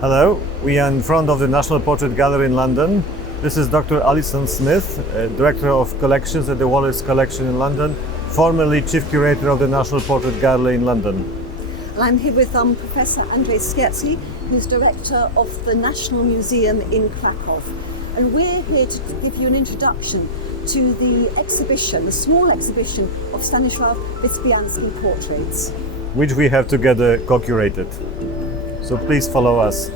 Hello, we are in front of the National Portrait Gallery in London. This is Dr Alison Smith, Director of Collections at the Wallace Collection in London, formerly Chief Curator of the National Portrait Gallery in London. And I'm here with Professor Andrzej Szczerski, who's Director of the National Museum in Krakow. And we're here to give you an introduction to the exhibition, the small exhibition of Stanisław Wyspiański Portraits, which we have together co-curated. So please follow us.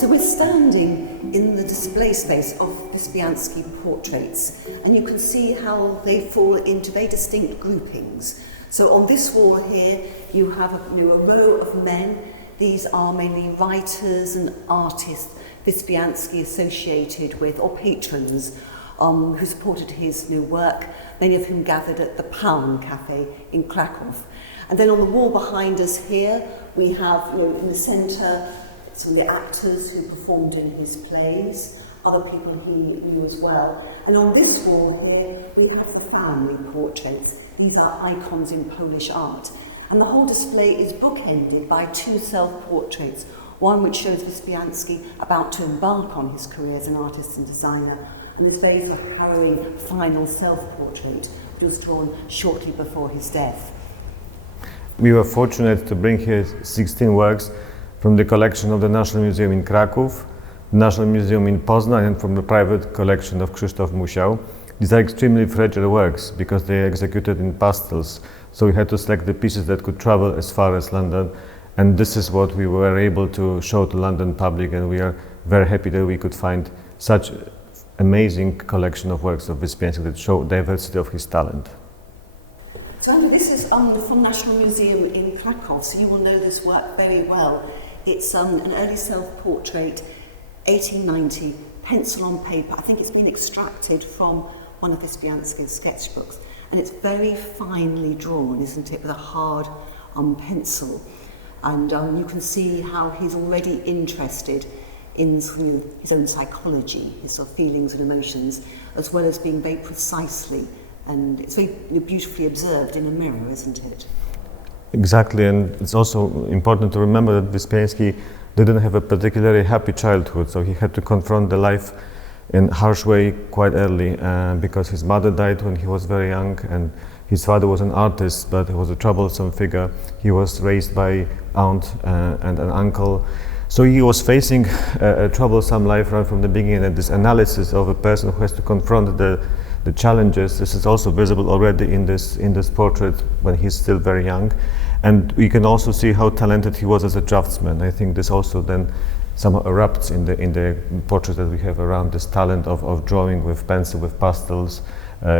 So we're standing in the display space of Wyspiański Portraits, and you can see how they fall into very distinct groupings. So on this wall here, you have a row of men. These are mainly writers and artists Wyspiański associated with, or patrons who supported his new work, many of whom gathered at the Pound Cafe in Krakow. And then on the wall behind us here, we have in the centre some of the actors who performed in his plays, other people he knew as well. And on this wall here, we have the family portraits. These are icons in Polish art. And the whole display is bookended by two self-portraits, one which shows Wyspiański about to embark on his career as an artist and designer, and this very sort of harrowing final self-portrait which was drawn shortly before his death. We were fortunate to bring here 16 works from the collection of the National Museum in Krakow, the National Museum in Poznań, and from the private collection of Krzysztof Musiał. These are extremely fragile works because they are executed in pastels. So we had to select the pieces that could travel as far as London, and this is what we were able to show to London public, and we are very happy that we could find such amazing collection of works of Wyspiański that show diversity of his talent. So Andrew, this is from National Museum in Krakow, so you will know this work very well. It's an early self-portrait, 1890, pencil on paper. I think it's been extracted from one of Wyspiański's sketchbooks. And it's very finely drawn, isn't it, with a hard pencil. And you can see how he's already interested in his own psychology, his sort of feelings and emotions, as well as being very precisely. And it's very beautifully observed in a mirror, isn't it? Exactly, and it's also important to remember that Wyspiański didn't have a particularly happy childhood, so he had to confront the life in a harsh way quite early because his mother died when he was very young, and his father was an artist but he was a troublesome figure. He was raised by aunt and an uncle, so he was facing a troublesome life right from the beginning. And this analysis of a person who has to confront the challenges, this is also visible already in this portrait when he's still very young. And we can also see how talented he was as a draftsman. I think this also then somehow erupts in the portraits that we have around, this talent of drawing with pencil, with pastels.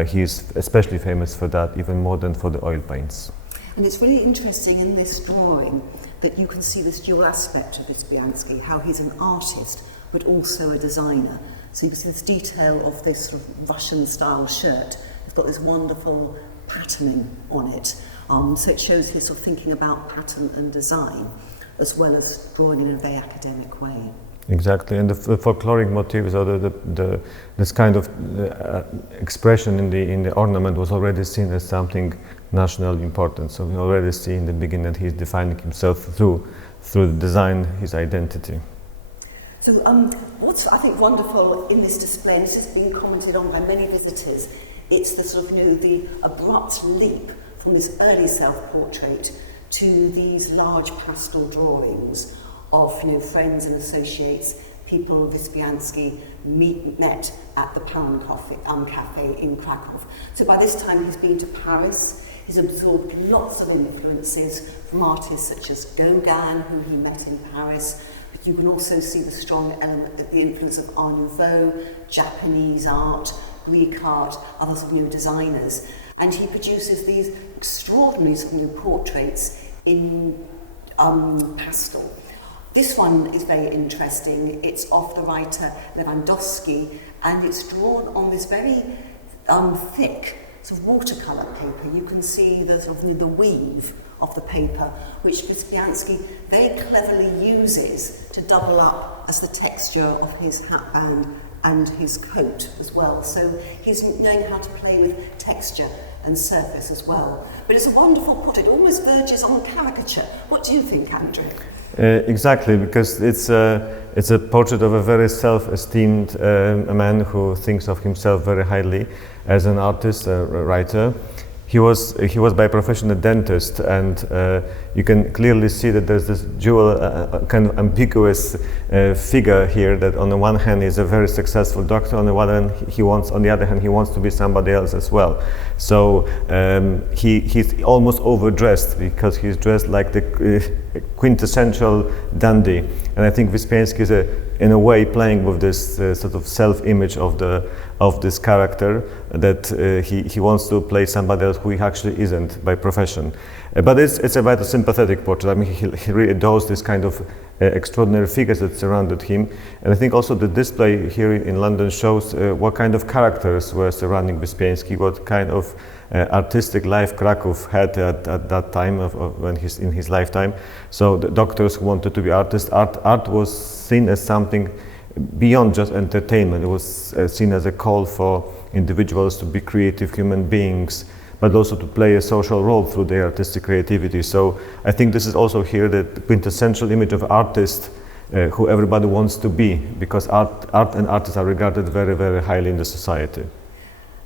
He is especially famous for that, even more than for the oil paints. And it's really interesting in this drawing that you can see this dual aspect of Wyspiański, how he's an artist but also a designer. So you can see this detail of this sort of Russian-style shirt. It's got this wonderful patterning on it. So it shows his sort of thinking about pattern and design, as well as drawing in a very academic way. Exactly, and the folkloric motifs, or this kind of expression in the ornament was already seen as something nationally important. So we already see in the beginning that he's defining himself through the design, his identity. So what's I think wonderful in this display, and this has been commented on by many visitors, it's the sort of the abrupt leap from this early self-portrait to these large pastel drawings of friends and associates, people Wyspiański met at the Pound Cafe in Krakow. So by this time he's been to Paris, he's absorbed lots of influences from artists such as Gauguin, who he met in Paris, but you can also see the strong element, the influence of Art Nouveau, Japanese art, Greek art, other sort of designers. And he produces these extraordinary portraits in pastel. This one is very interesting. It's of the writer Lewandowski, and it's drawn on this very thick sort of watercolour paper. You can see the sort of the weave of the paper, which Wyspiański very cleverly uses to double up as the texture of his hatband and his coat as well. So he's knowing how to play with texture and surface as well. But it's a wonderful portrait, it almost verges on caricature. What do you think, Andrew? Exactly, because it's a portrait of a very self-esteemed a man who thinks of himself very highly as an artist, a writer. He was by profession a dentist, and you can clearly see that there's this dual, kind of ambiguous figure here. That on the one hand he's a very successful doctor, on the other hand he wants to be somebody else as well. So he's almost overdressed because he's dressed like the quintessential dandy, and I think Wyspiański is in a way playing with this sort of self-image of this character, that he wants to play somebody else who he actually isn't by profession. But it's about a sympathetic portrait. I mean, he really adores this kind of extraordinary figures that surrounded him. And I think also the display here in London shows what kind of characters were surrounding Wyspiański, what kind of artistic life Krakow had at that time when he's in his lifetime. So the doctors who wanted to be artists, art was seen as something beyond just entertainment. It was seen as a call for individuals to be creative human beings, but also to play a social role through their artistic creativity. So I think this is also here the quintessential image of artist who everybody wants to be, because art and artists are regarded very, very highly in the society.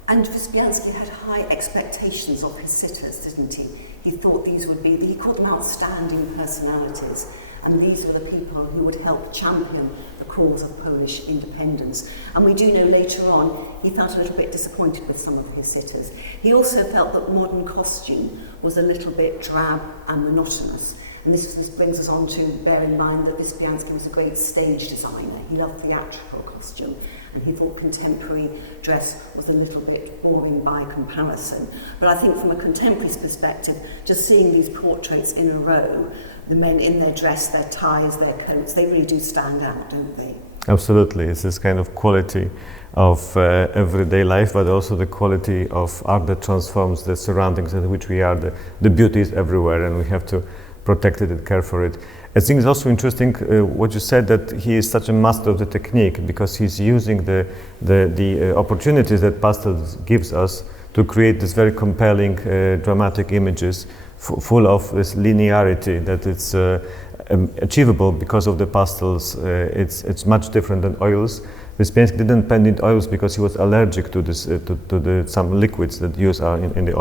And Wyspiański had high expectations of his sitters, didn't he? He thought these would be, he called them outstanding personalities, and these were the people who would help champion the cause of Polish independence. And we do know later on he felt a little bit disappointed with some of his sitters. He also felt that modern costume was a little bit drab and monotonous. And this brings us on to bear in mind that Wyspiański was a great stage designer. He loved theatrical costume, and he thought contemporary dress was a little bit boring by comparison. But I think from a contemporary's perspective, just seeing these portraits in a row, the men in their dress, their ties, their coats, they really do stand out, don't they? Absolutely. It's this kind of quality of everyday life, but also the quality of art that transforms the surroundings in which we are. The beauty is everywhere, and we have to protect it and care for it. I think it's also interesting what you said, that he is such a master of the technique, because he's using the opportunities that pastel gives us to create this very compelling dramatic images full of this linearity, that it's achievable because of the pastels. It's much different than oils. Wyspiański didn't paint in oils because he was allergic to this to some liquids that use in the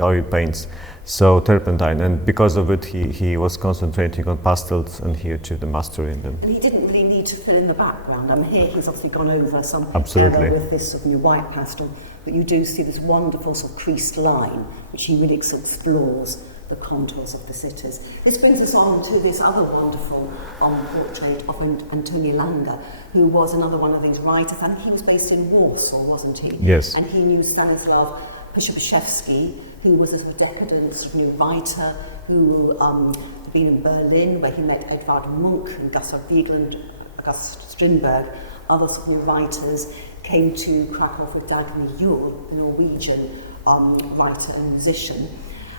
oil paints, so turpentine, and because of it he was concentrating on pastels, and he achieved the mastery in them. And he didn't really need to fill in the background. I mean, here he's obviously gone over some Absolutely. error with this sort of white pastel, but you do see this wonderful sort of creased line, which he really sort of explores the contours of the sitters. This brings us on to this other wonderful portrait of Antoni Langa, who was another one of these writers. I think he was based in Warsaw, wasn't he? Yes. And he knew Stanisław Wyspiański, who was a decadent sort of new writer who had been in Berlin, where he met Edvard Munch and Gustav Wiegel and August Strindberg. Other sort of new writers came to Krakow with Dagny Juhl, the Norwegian writer and musician.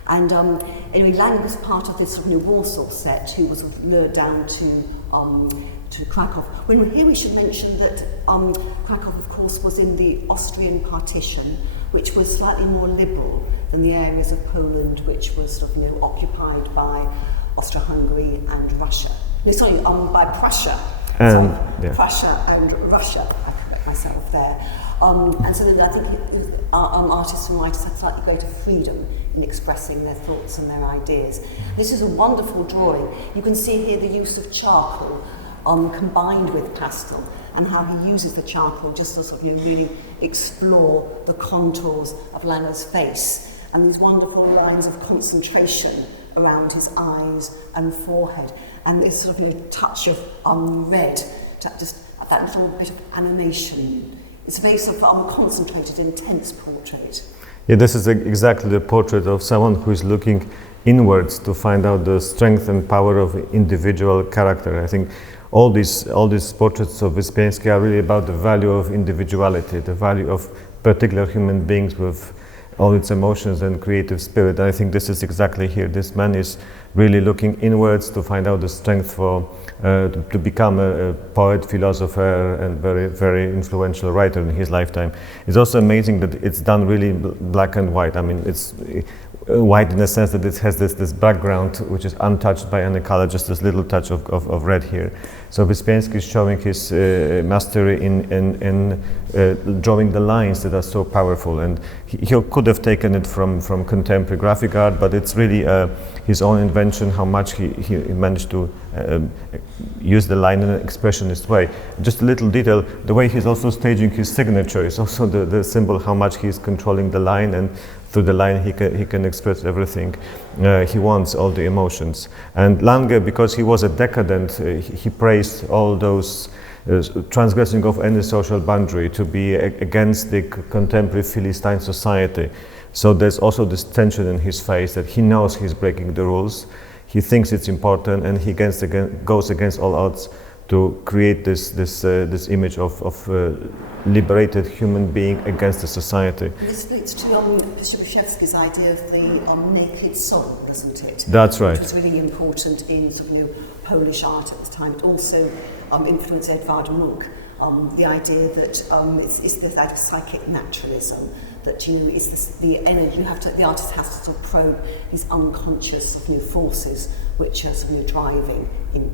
And anyway, Lang was part of this sort of new Warsaw set, who was sort of lured down to Krakow. When here we should mention that Krakow, of course, was in the Austrian partition, which was slightly more liberal than the areas of Poland which was sort of occupied by Austro-Hungary and Russia. No, sorry, by Prussia. Prussia and Russia. I correct myself there. And so I think artists and writers had slightly greater freedom in expressing their thoughts and their ideas. This is a wonderful drawing. You can see here the use of charcoal combined with pastel, and how he uses the charcoal just to sort of really explore the contours of Langer's face, and these wonderful lines of concentration around his eyes and forehead, and this sort of touch of red, just that little bit of animation. It's a very sort of concentrated, intense portrait. Yeah, this is exactly the portrait of someone who is looking inwards to find out the strength and power of individual character. I think all these portraits of Wyspiański are really about the value of individuality, the value of particular human beings with all its emotions and creative spirit. And I think this is exactly here. This man is really looking inwards to find out the strength for to become a poet, philosopher, and very, very influential writer in his lifetime. It's also amazing that it's done really black and white. I mean, it's white in the sense that it has this background which is untouched by any color, just this little touch of red here. So Wyspiański is showing his mastery in drawing the lines that are so powerful, and he could have taken it from contemporary graphic art, but it's really his own invention, how much he managed to use the line in an expressionist way. Just a little detail, the way he's also staging his signature is also the symbol how much he's controlling the line, and through the line he can express everything he wants, all the emotions. And Lange, because he was a decadent, he praised all those transgressing of any social boundary, to be against the contemporary Philistine society. So there's also this tension in his face that he knows he's breaking the rules, he thinks it's important, and he goes against all odds to create this image of liberated human being against the society. This leads to Szczerski's idea of the naked soul, doesn't it? That's right. Which was really important in sort of, Polish art at the time. It also influenced Edvard Munch. The idea that it's the idea of psychic naturalism, that it's the energy the artist has to sort of probe these unconscious forces which are sort of driving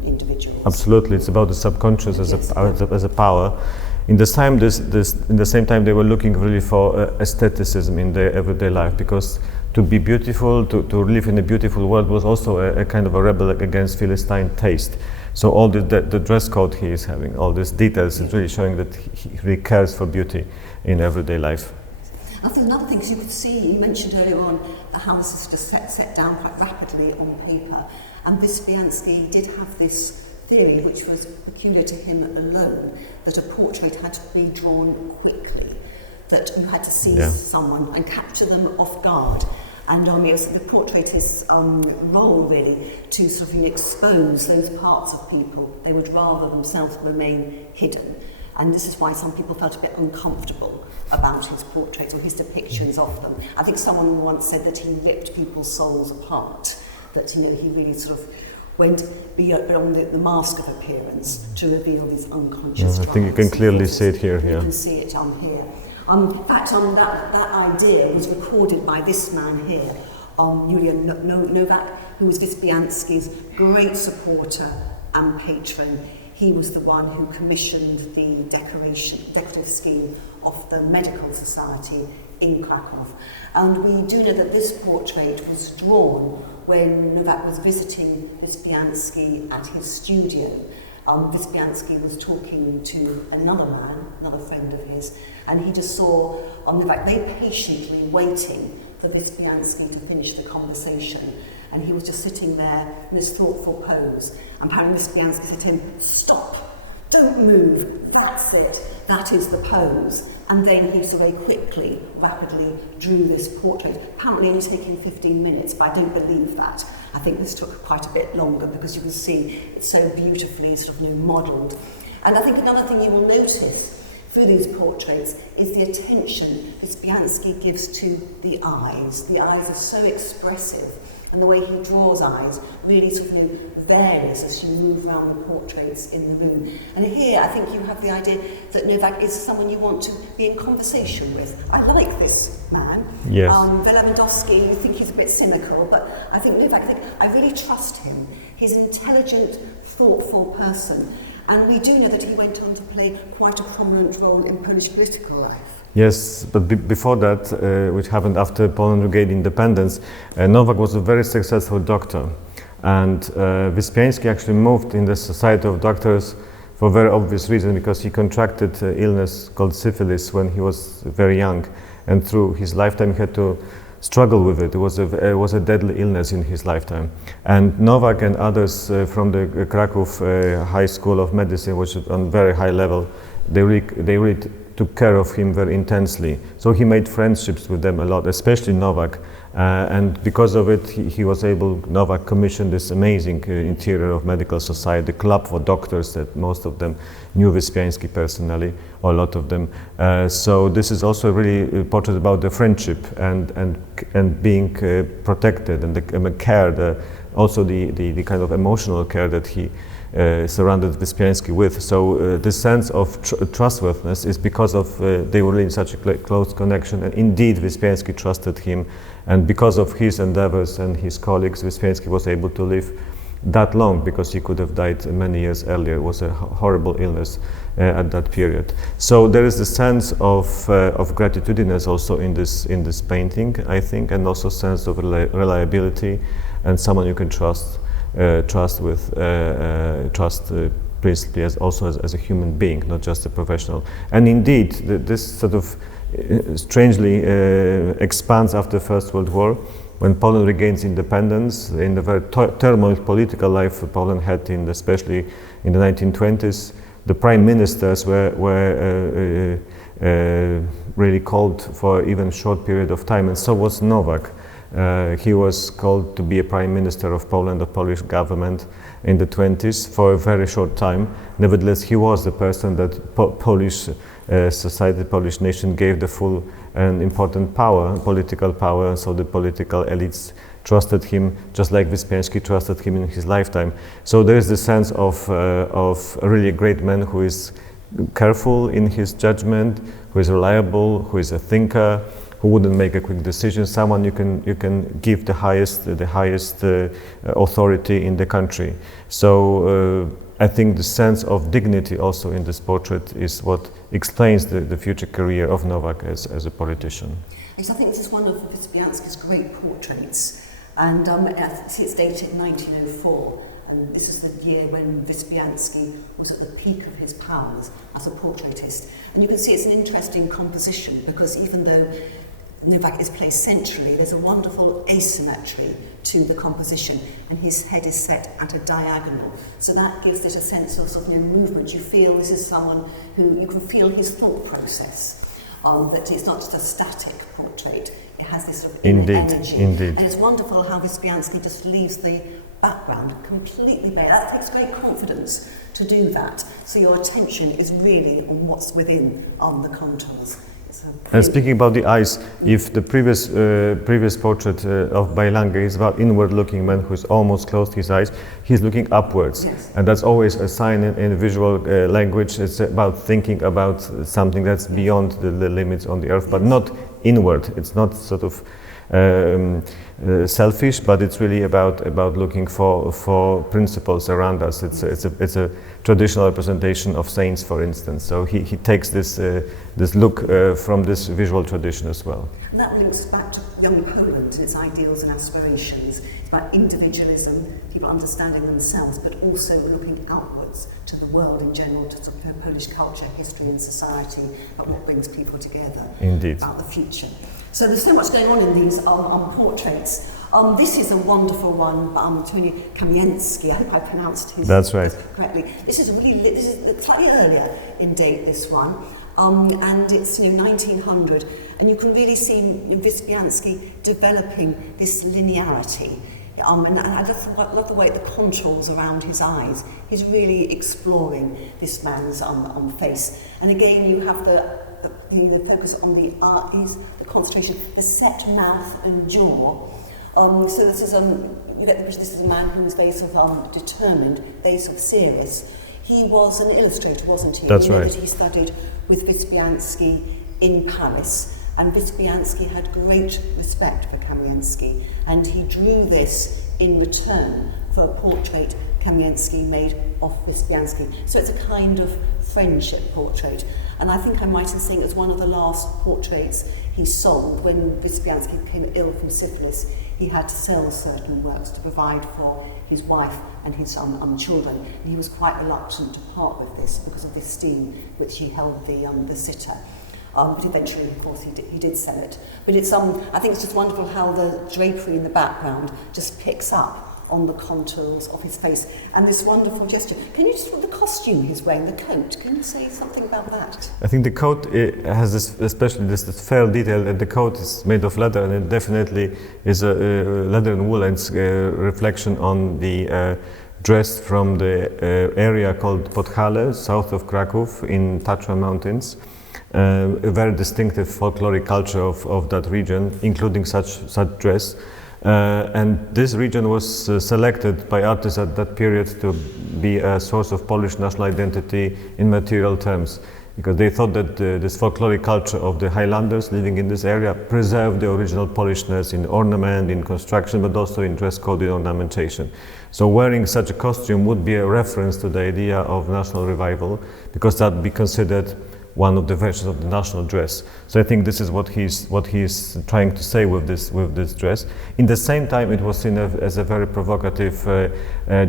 individuals. Absolutely, it's about the subconscious as a power. In the same time, they were looking really for aestheticism in their everyday life, because to be beautiful, to live in a beautiful world, was also a kind of a rebel against Philistine taste. So all the dress code he is having, all these details, is really showing that he really cares for beauty in everyday life. I think another thing, you could see, you mentioned earlier on how this is just set down quite rapidly on paper, and Wyspiański did have this theory, which was peculiar to him alone, that a portrait had to be drawn quickly, that you had to seize someone and capture them off guard. And the portrait is role really to sort of expose those parts of people. They would rather themselves remain hidden. And this is why some people felt a bit uncomfortable about his portraits or his depictions of them. I think someone once said that he ripped people's souls apart, that he really sort of went beyond the mask of appearance to reveal these unconscious I think you can clearly see it here. You can see it here. In fact, that idea was recorded by this man here, Julian Novak, who was Wyspiański's great supporter and patron. He was the one who commissioned the decorative scheme of the Medical Society in Krakow. And we do know that this portrait was drawn when Novak was visiting Wyspiański at his studio. Wyspiański was talking to another man, another friend of his, and he just saw Novak very patiently waiting for Wyspiański to finish the conversation. And he was just sitting there in his thoughtful pose. And apparently Wyspiański said to him, "Stop, don't move, that's it, that is the pose." And then he very quickly, rapidly drew this portrait, apparently only taking 15 minutes, but I don't believe that. I think this took quite a bit longer, because you can see it's so beautifully sort of modelled. And I think another thing you will notice through these portraits is the attention Wyspiański gives to the eyes. The eyes are so expressive, and the way he draws eyes really sort of varies as you move around the portraits in the room. And here I think you have the idea that Novak is someone you want to be in conversation with. I like this man. Yes. Lewandowski, you think he's a bit cynical, but I think Novak, I really trust him. He's an intelligent, thoughtful person. And we do know that he went on to play quite a prominent role in Polish political life. Yes, but before that, which happened after Poland regained independence, Novak was a very successful doctor. And Wyspiański actually moved in the Society of Doctors for a very obvious reason, because he contracted an illness called syphilis when he was very young. And through his lifetime, he had to struggle with it. It was a deadly illness in his lifetime. And Novak and others from the Krakow High School of Medicine, which is on very high level, they really took care of him very intensely. So he made friendships with them a lot, especially Novak. And because of it, he was able, Novak commissioned this amazing interior of medical society, the club for doctors that most of them knew Wyspiański personally, or a lot of them. So this is also really a portrait about the friendship and being protected and the care, also the kind of emotional care that he surrounded Wyspiański with. So this sense of trustworthiness is because of they were in such a close connection, and indeed Wyspiański trusted him, and because of his endeavors and his colleagues, Wyspiański was able to live that long, because he could have died many years earlier. It was a horrible illness at that period. So there is a sense of gratitudinous also in this painting, I think, and also sense of reliability and someone you can trust principally as a human being, not just a professional. And indeed, this sort of strangely expands after the First World War, when Poland regains independence, in the very turmoil political life Poland had, especially in the 1920s. The prime ministers were really called for even a short period of time, and so was Novak. He was called to be a prime minister of Poland, the Polish government, in the 20s for a very short time. Nevertheless, he was the person that Polish society, Polish nation gave the full and important power, political power, so the political elites trusted him, just like Wyspiański trusted him in his lifetime. So there is the sense of a really great man who is careful in his judgment, who is reliable, who is a thinker, who wouldn't make a quick decision, someone you can give the highest authority in the country. So I think the sense of dignity also in this portrait is what explains the future career of Novak as a politician. Yes, I think this is one of Wyspiański's great portraits, and it's dated 1904. And this is the year when Wyspiański was at the peak of his powers as a portraitist. And you can see it's an interesting composition, because even though Novak is placed centrally, there's a wonderful asymmetry to the composition, and his head is set at a diagonal. So that gives it a sense of sort of movement. You feel this is someone who, you can feel his thought process, that it's not just a static portrait, it has this sort of energy. Indeed. And it's wonderful how Wyspiański just leaves the background completely bare. That takes great confidence to do that. So your attention is really on what's within the contours. And speaking about the eyes, if the previous portrait of Bailange is about inward-looking man who's almost closed his eyes, he's looking upwards. Yes. And that's always a sign in visual language. It's about thinking about something that's beyond the limits on the earth, but not inward. It's not sort of selfish, but it's really about looking for principles around us. It's a traditional representation of saints, for instance. So he takes this look from this visual tradition as well. And that links back to young Poland and its ideals and aspirations. It's about individualism, people understanding themselves, but also looking outwards to the world in general, to sort of Polish culture, history and society, about what brings people together. Indeed. About the future. So there's so much going on in these portraits. This is a wonderful one, Tony Kamieński. I hope I pronounced his That's right. correctly. This is slightly earlier in date, this one, and it's 1900, and you can really see Wyspiański developing this linearity. And I just love the way the contours around his eyes. He's really exploring this man's face. And again, you have the focus on the eyes, the concentration, the set mouth and jaw. So this is you get the picture. This is a man who was very sort of determined, very sort of serious. He was an illustrator, wasn't he? That's you know right. that he studied with Wyspiański in Paris. And Wyspiański had great respect for Kamieński, and he drew this in return for a portrait Kamieński made of Wyspiański. So it's a kind of friendship portrait. And I think I'm right in saying it was one of the last portraits he sold. When Wyspiański became ill from syphilis, he had to sell certain works to provide for his wife and his children. And he was quite reluctant to part with this because of the esteem which he held the sitter. But eventually, of course, he did sell it. But it's I think it's just wonderful how the drapery in the background just picks up on the contours of his face, and this wonderful gesture. Can you just, the costume he's wearing, the coat, can you say something about that? I think the coat has this, especially this fair detail, that the coat is made of leather, and it definitely is a leather and wool, and it's a reflection on the dress from the area called Podhale, south of Krakow, in Tatra Mountains. A very distinctive folkloric culture of that region, including such dress. And this region was selected by artists at that period to be a source of Polish national identity in material terms, because they thought that this folkloric culture of the Highlanders living in this area preserved the original Polishness in ornament, in construction, but also in dress code, in ornamentation. So wearing such a costume would be a reference to the idea of national revival, because that would be considered one of the versions of the national dress. So I think this is what he's trying to say with this dress. In the same time, it was seen as a very provocative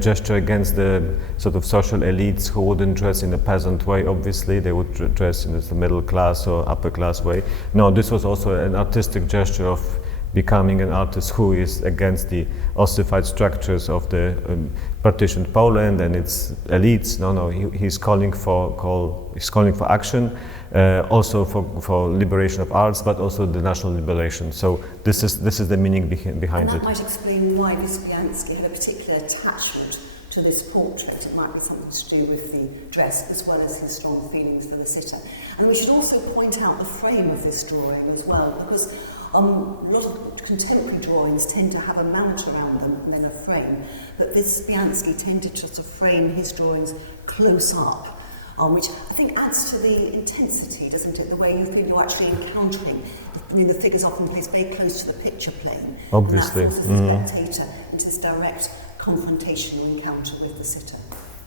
gesture against the sort of social elites who wouldn't dress in a peasant way. Obviously, they would dress in the middle class or upper class way. No, this was also an artistic gesture of becoming an artist who is against the ossified structures of the partitioned Poland and its elites. No, he's calling for action, also for liberation of arts, but also the national liberation. So this is the meaning behind it. And that might explain why Wyspiański had a particular attachment to this portrait. It might be something to do with the dress as well as his strong feelings for the sitter. And we should also point out the frame of this drawing as well, because a lot of contemporary drawings tend to have a mount around them and then a frame, but Wyspiański tended to sort of frame his drawings close up, which I think adds to the intensity, doesn't it? The way you feel you're actually encountering. The figure's often placed very close to the picture plane. Obviously. And that forces the spectator into this direct confrontational encounter with the sitter.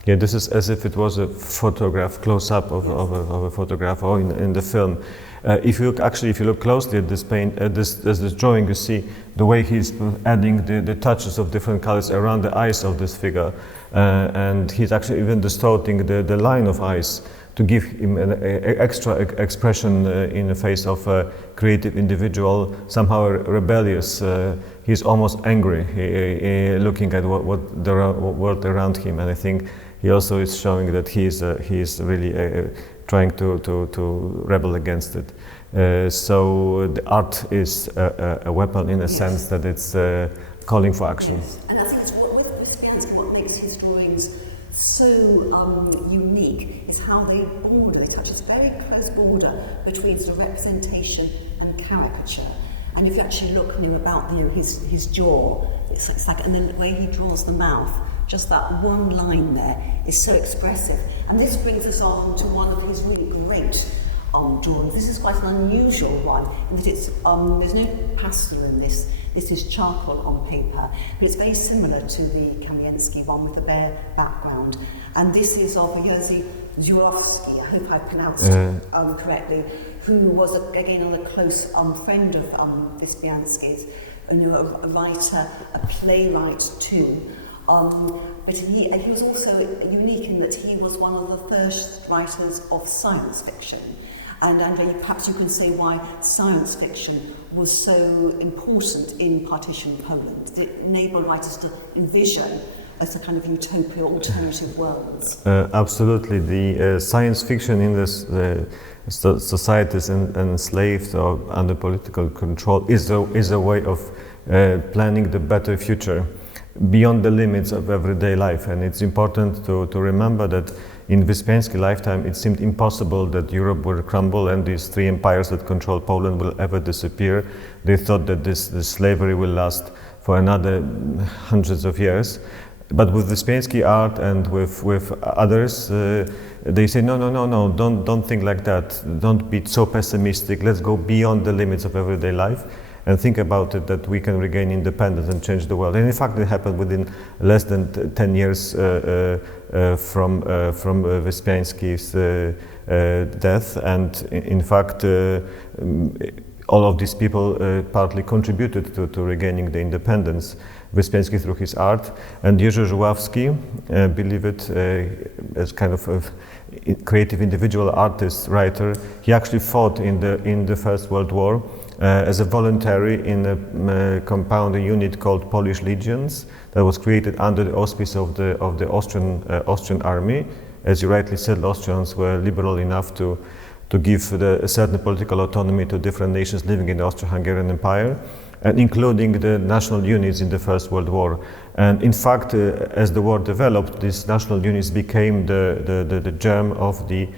Yeah, this is as if it was a photograph, close-up of a photograph, or in the film. If you look closely at this drawing, you see the way he's adding the touches of different colors around the eyes of this figure, and he's actually even distorting the line of eyes to give him an extra expression in the face of a creative individual, somehow rebellious. He's almost angry, looking at what the world around him, and I think he also is showing that he is really trying to rebel against it. So the art is a weapon in a sense that it's calling for action. Yes. And I think it's with Wyspiański, what makes his drawings so unique is how they border. It touches very close border between the representation and caricature. And if you actually look about his jaw, it's like, and then the way he draws the mouth, just that one line there is so expressive. And this brings us on to one of his really great drawings. This is quite an unusual one in that it's there's no pastel in this. This is charcoal on paper, but it's very similar to the Kamieński one with the bare background. And this is of Jerzy Żurawski, I hope I pronounced it correctly, who was again a close friend of Wyspiański's, a writer, a playwright too. But he was also unique in that he was one of the first writers of science fiction. And Andrzej, perhaps you can say why science fiction was so important in partition Poland. It enabled writers to envision as a kind of utopia, alternative worlds. Absolutely. The science fiction in this societies enslaved or under political control is a way of planning the better future beyond the limits of everyday life. And it's important to remember that in Wyspiański's lifetime, it seemed impossible that Europe will crumble and these three empires that control Poland will ever disappear. They thought that this slavery will last for another hundreds of years. But with Wyspiański art and with others, they say, no, don't think like that. Don't be so pessimistic. Let's go beyond the limits of everyday life and think about it, that we can regain independence and change the world. And in fact, it happened within less than 10 years from Wyspiański's death. And in fact, all of these people partly contributed to regaining the independence. Wyspiański through his art, and Jerzy Żurawski, believe it, as kind of creative individual artist, writer. He actually fought in the First World War as a voluntary in a compound, a unit called Polish Legions that was created under the auspice of the Austrian army. As you rightly said, the Austrians were liberal enough to give a certain political autonomy to different nations living in the Austro-Hungarian Empire, and including the national units in the First World War. And in fact, as the war developed, these national units became the germ of the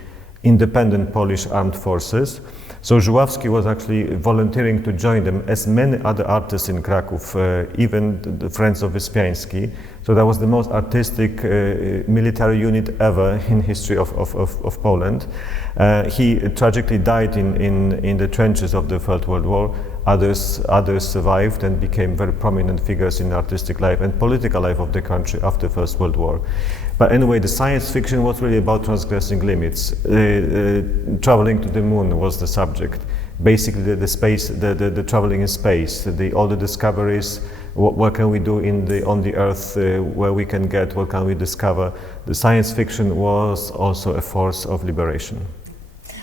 independent Polish armed forces. So Żuławski was actually volunteering to join them, as many other artists in Krakow, even the friends of Wyspiański. So that was the most artistic military unit ever in history of Poland. He tragically died in the trenches of the First World War. Others survived and became very prominent figures in the artistic life and political life of the country after the First World War. But anyway, the science fiction was really about transgressing limits. Traveling to the moon was the subject. Basically, the space, the traveling in space, all the discoveries. What can we do on the Earth? Where we can get? What can we discover? The science fiction was also a force of liberation.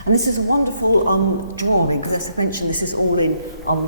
And this is a wonderful drawing, because as I mentioned, this is all in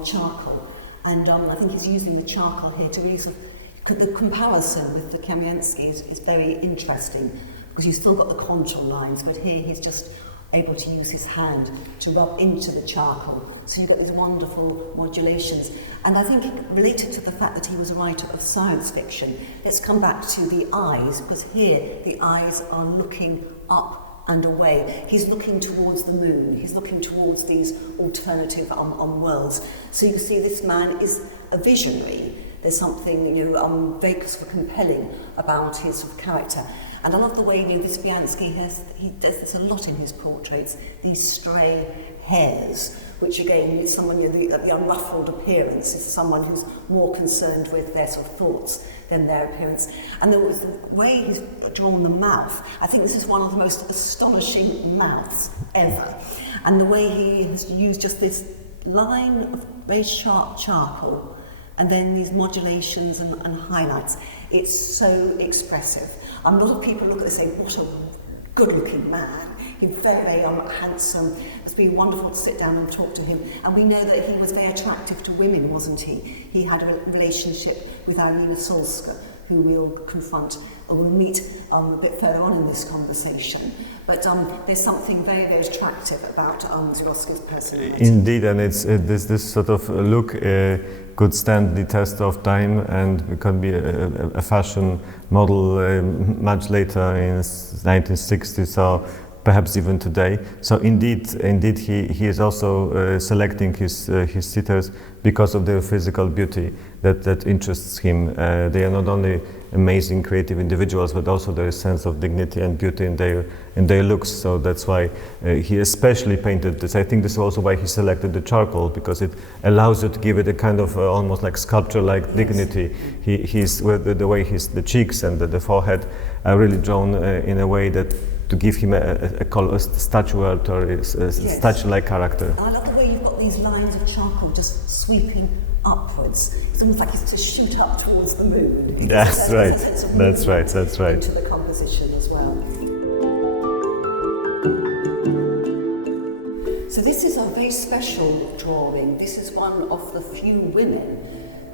charcoal. And I think he's using the charcoal here to really sort of, the comparison with the Kamienski is very interesting, because you've still got the contour lines, but here he's just able to use his hand to rub into the charcoal. So you get these wonderful modulations. And I think related to the fact that he was a writer of science fiction, let's come back to the eyes, because here the eyes are looking up and away. He's looking towards the moon. He's looking towards these alternative worlds. So you can see this man is a visionary. There's something very sort of compelling about his sort of character. And I love the way Wyspiański he does this a lot in his portraits. These stray hairs, which again is someone the unruffled appearance is someone who's more concerned with their sort of thoughts than their appearance. And there was the way he's drawn the mouth. I think this is one of the most astonishing mouths ever. And the way he has used just this line of very sharp charcoal and then these modulations and highlights. It's so expressive. A lot of people look at this and say, what a good-looking man. He's very, very handsome. It's been wonderful to sit down and talk to him. And we know that he was very attractive to women, wasn't he? He had a relationship with Irina Solska, who we'll confront or we'll meet a bit further on in this conversation. But there's something very, very attractive about Żuławski's personality. Indeed, and it's this sort of look could stand the test of time and could be a fashion model much later in 1960s or perhaps even today. So indeed, he is also selecting his sitters because of their physical beauty that interests him. They are not only amazing creative individuals, but also their sense of dignity and beauty in their looks. So that's why he especially painted this. I think this is also why he selected the charcoal, because it allows you to give it a kind of almost like sculpture-like dignity. He's with the way the cheeks and the forehead are really drawn in a way that to give him a statuette or a statue-like character. I love the way you've got these lines of charcoal just sweeping upwards. It's almost like it's to shoot up towards the moon. That's right. That's right. That's right. Into the composition as well. So this is a very special drawing. This is one of the few women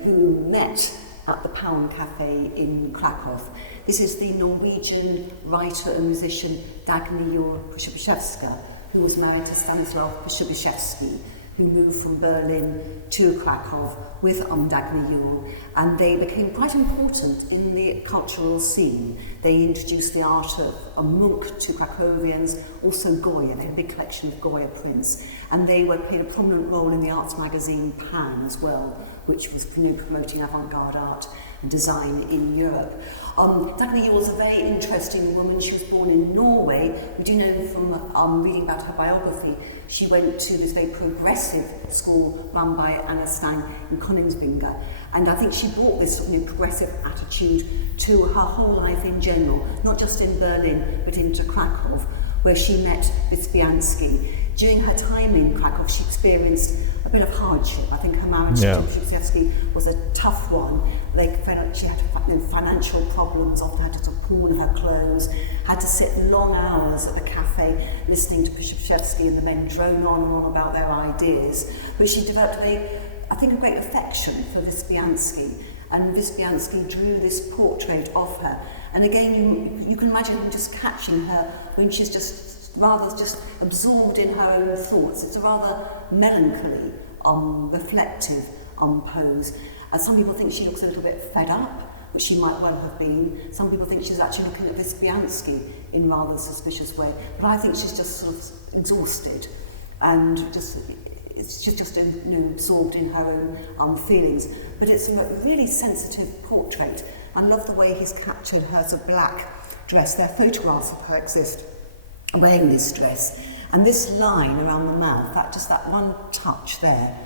who met at the Pound Cafe in Krakow. This is the Norwegian writer and musician Dagny Przybyszewska, who was married to Stanisław Wyspiański, who moved from Berlin to Krakow with Dagny, and they became quite important in the cultural scene. They introduced the art of Munch to Krakowians, also Goya. They had a big collection of Goya prints, and they played a prominent role in the arts magazine Pan as well, which was promoting avant-garde art and design in Europe. Dagny was a very interesting woman. She was born in Norway. We do know from reading about her biography, she went to this very progressive school run by Anna Stang in Koningsvinge. And I think she brought this sort of progressive attitude to her whole life in general, not just in Berlin, but into Krakow, where she met Wyspiański. during her time in Krakow, she experienced a bit of hardship. I think her marriage to Wyspiański was a tough one. She had financial problems, often had to pawn her clothes, had to sit long hours at the cafe listening to Wyspiański and the men drone on and on about their ideas. But she developed I think a great affection for Wyspiański, and Wyspiański drew this portrait of her. And again, you can imagine him just catching her when she's just absorbed in her own thoughts. It's a rather melancholy, reflective pose. And some people think she looks a little bit fed up, which she might well have been. Some people think she's actually looking at Wyspiański in rather a suspicious way. But I think she's just sort of exhausted and she's just absorbed in her own feelings. But it's a really sensitive portrait. I love the way he's captured her sort of black dress. There are photographs of her exist wearing this dress, and this line around the mouth, that one touch there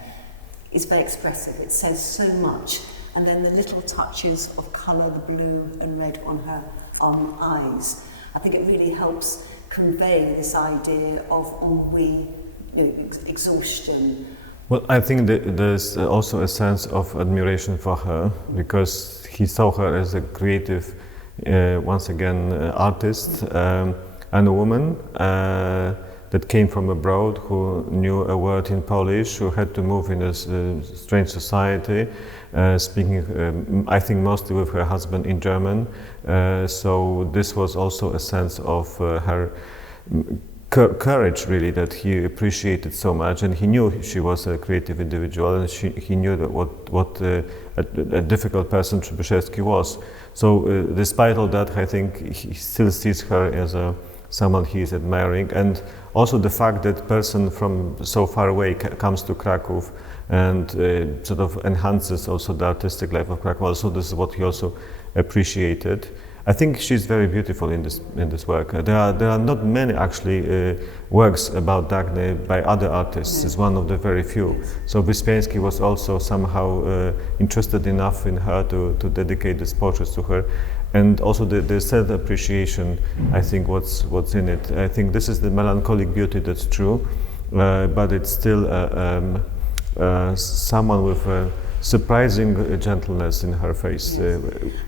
is very expressive. It says so much, and then the little touches of colour, the blue and red on her eyes. I think it really helps convey this idea of ennui, exhaustion. Well, I think that there's also a sense of admiration for her, because he saw her as a creative, once again, artist. And a woman that came from abroad, who knew a word in Polish, who had to move in a strange society, speaking, I think, mostly with her husband in German. So this was also a sense of her courage, really, that he appreciated so much, and he knew she was a creative individual, and he knew that what a difficult person Wyspiański was. So despite all that, I think he still sees her as someone he is admiring, and also the fact that person from so far away comes to Krakow and sort of enhances also the artistic life of Krakow. Also, this is what he also appreciated. I think she's very beautiful in this work. There are not many actually works about Dagny by other artists. It's one of the very few. So Wyspiański was also somehow interested enough in her to dedicate these portraits to her. And also the self-appreciation, I think, what's in it. I think this is the melancholic beauty, that's true, but it's still someone with a surprising gentleness in her face. Yes.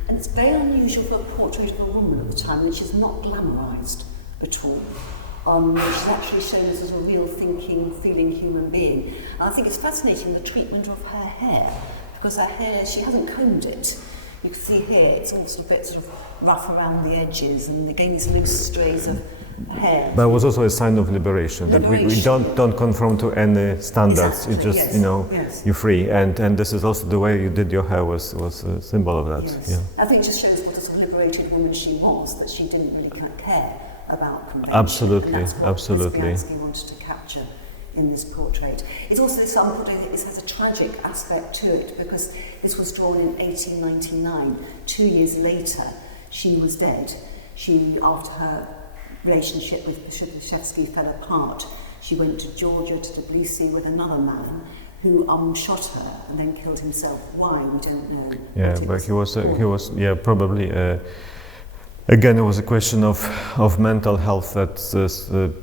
And it's very unusual for a portrait of a woman at the time, and she's not glamorised at all. She's actually shown as a real thinking, feeling human being. And I think it's fascinating, the treatment of her hair, because her hair, she hasn't combed it. You can see here, it's also a bit sort of rough around the edges, and again these loose strays of hair. But it was also a sign of liberation, that we don't conform to any standards. Exactly, it's just, you're free. And this is also the way you did your hair was a symbol of that. Yes. Yeah. I think it just shows what a sort of liberated woman she was, that she didn't really care about convention. Absolutely, and that's what absolutely. Wyspiański wanted to capture in this portrait. It's also this portrait that has a tragic aspect to it, because this was drawn in 1899. 2 years later, she was dead. After her relationship with Wyspiański fell apart, she went to Georgia, to Tbilisi, with another man who shot her and then killed himself. Why? We don't know. Yeah, but he was probably. Again, it was a question of mental health, that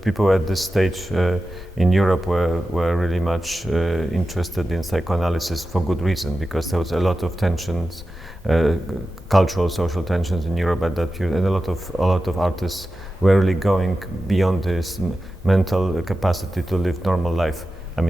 people at this stage in Europe were really much interested in psychoanalysis for good reason, because there was a lot of tensions, cultural, social tensions in Europe at that period, and a lot of artists were really going beyond this mental capacity to live normal life,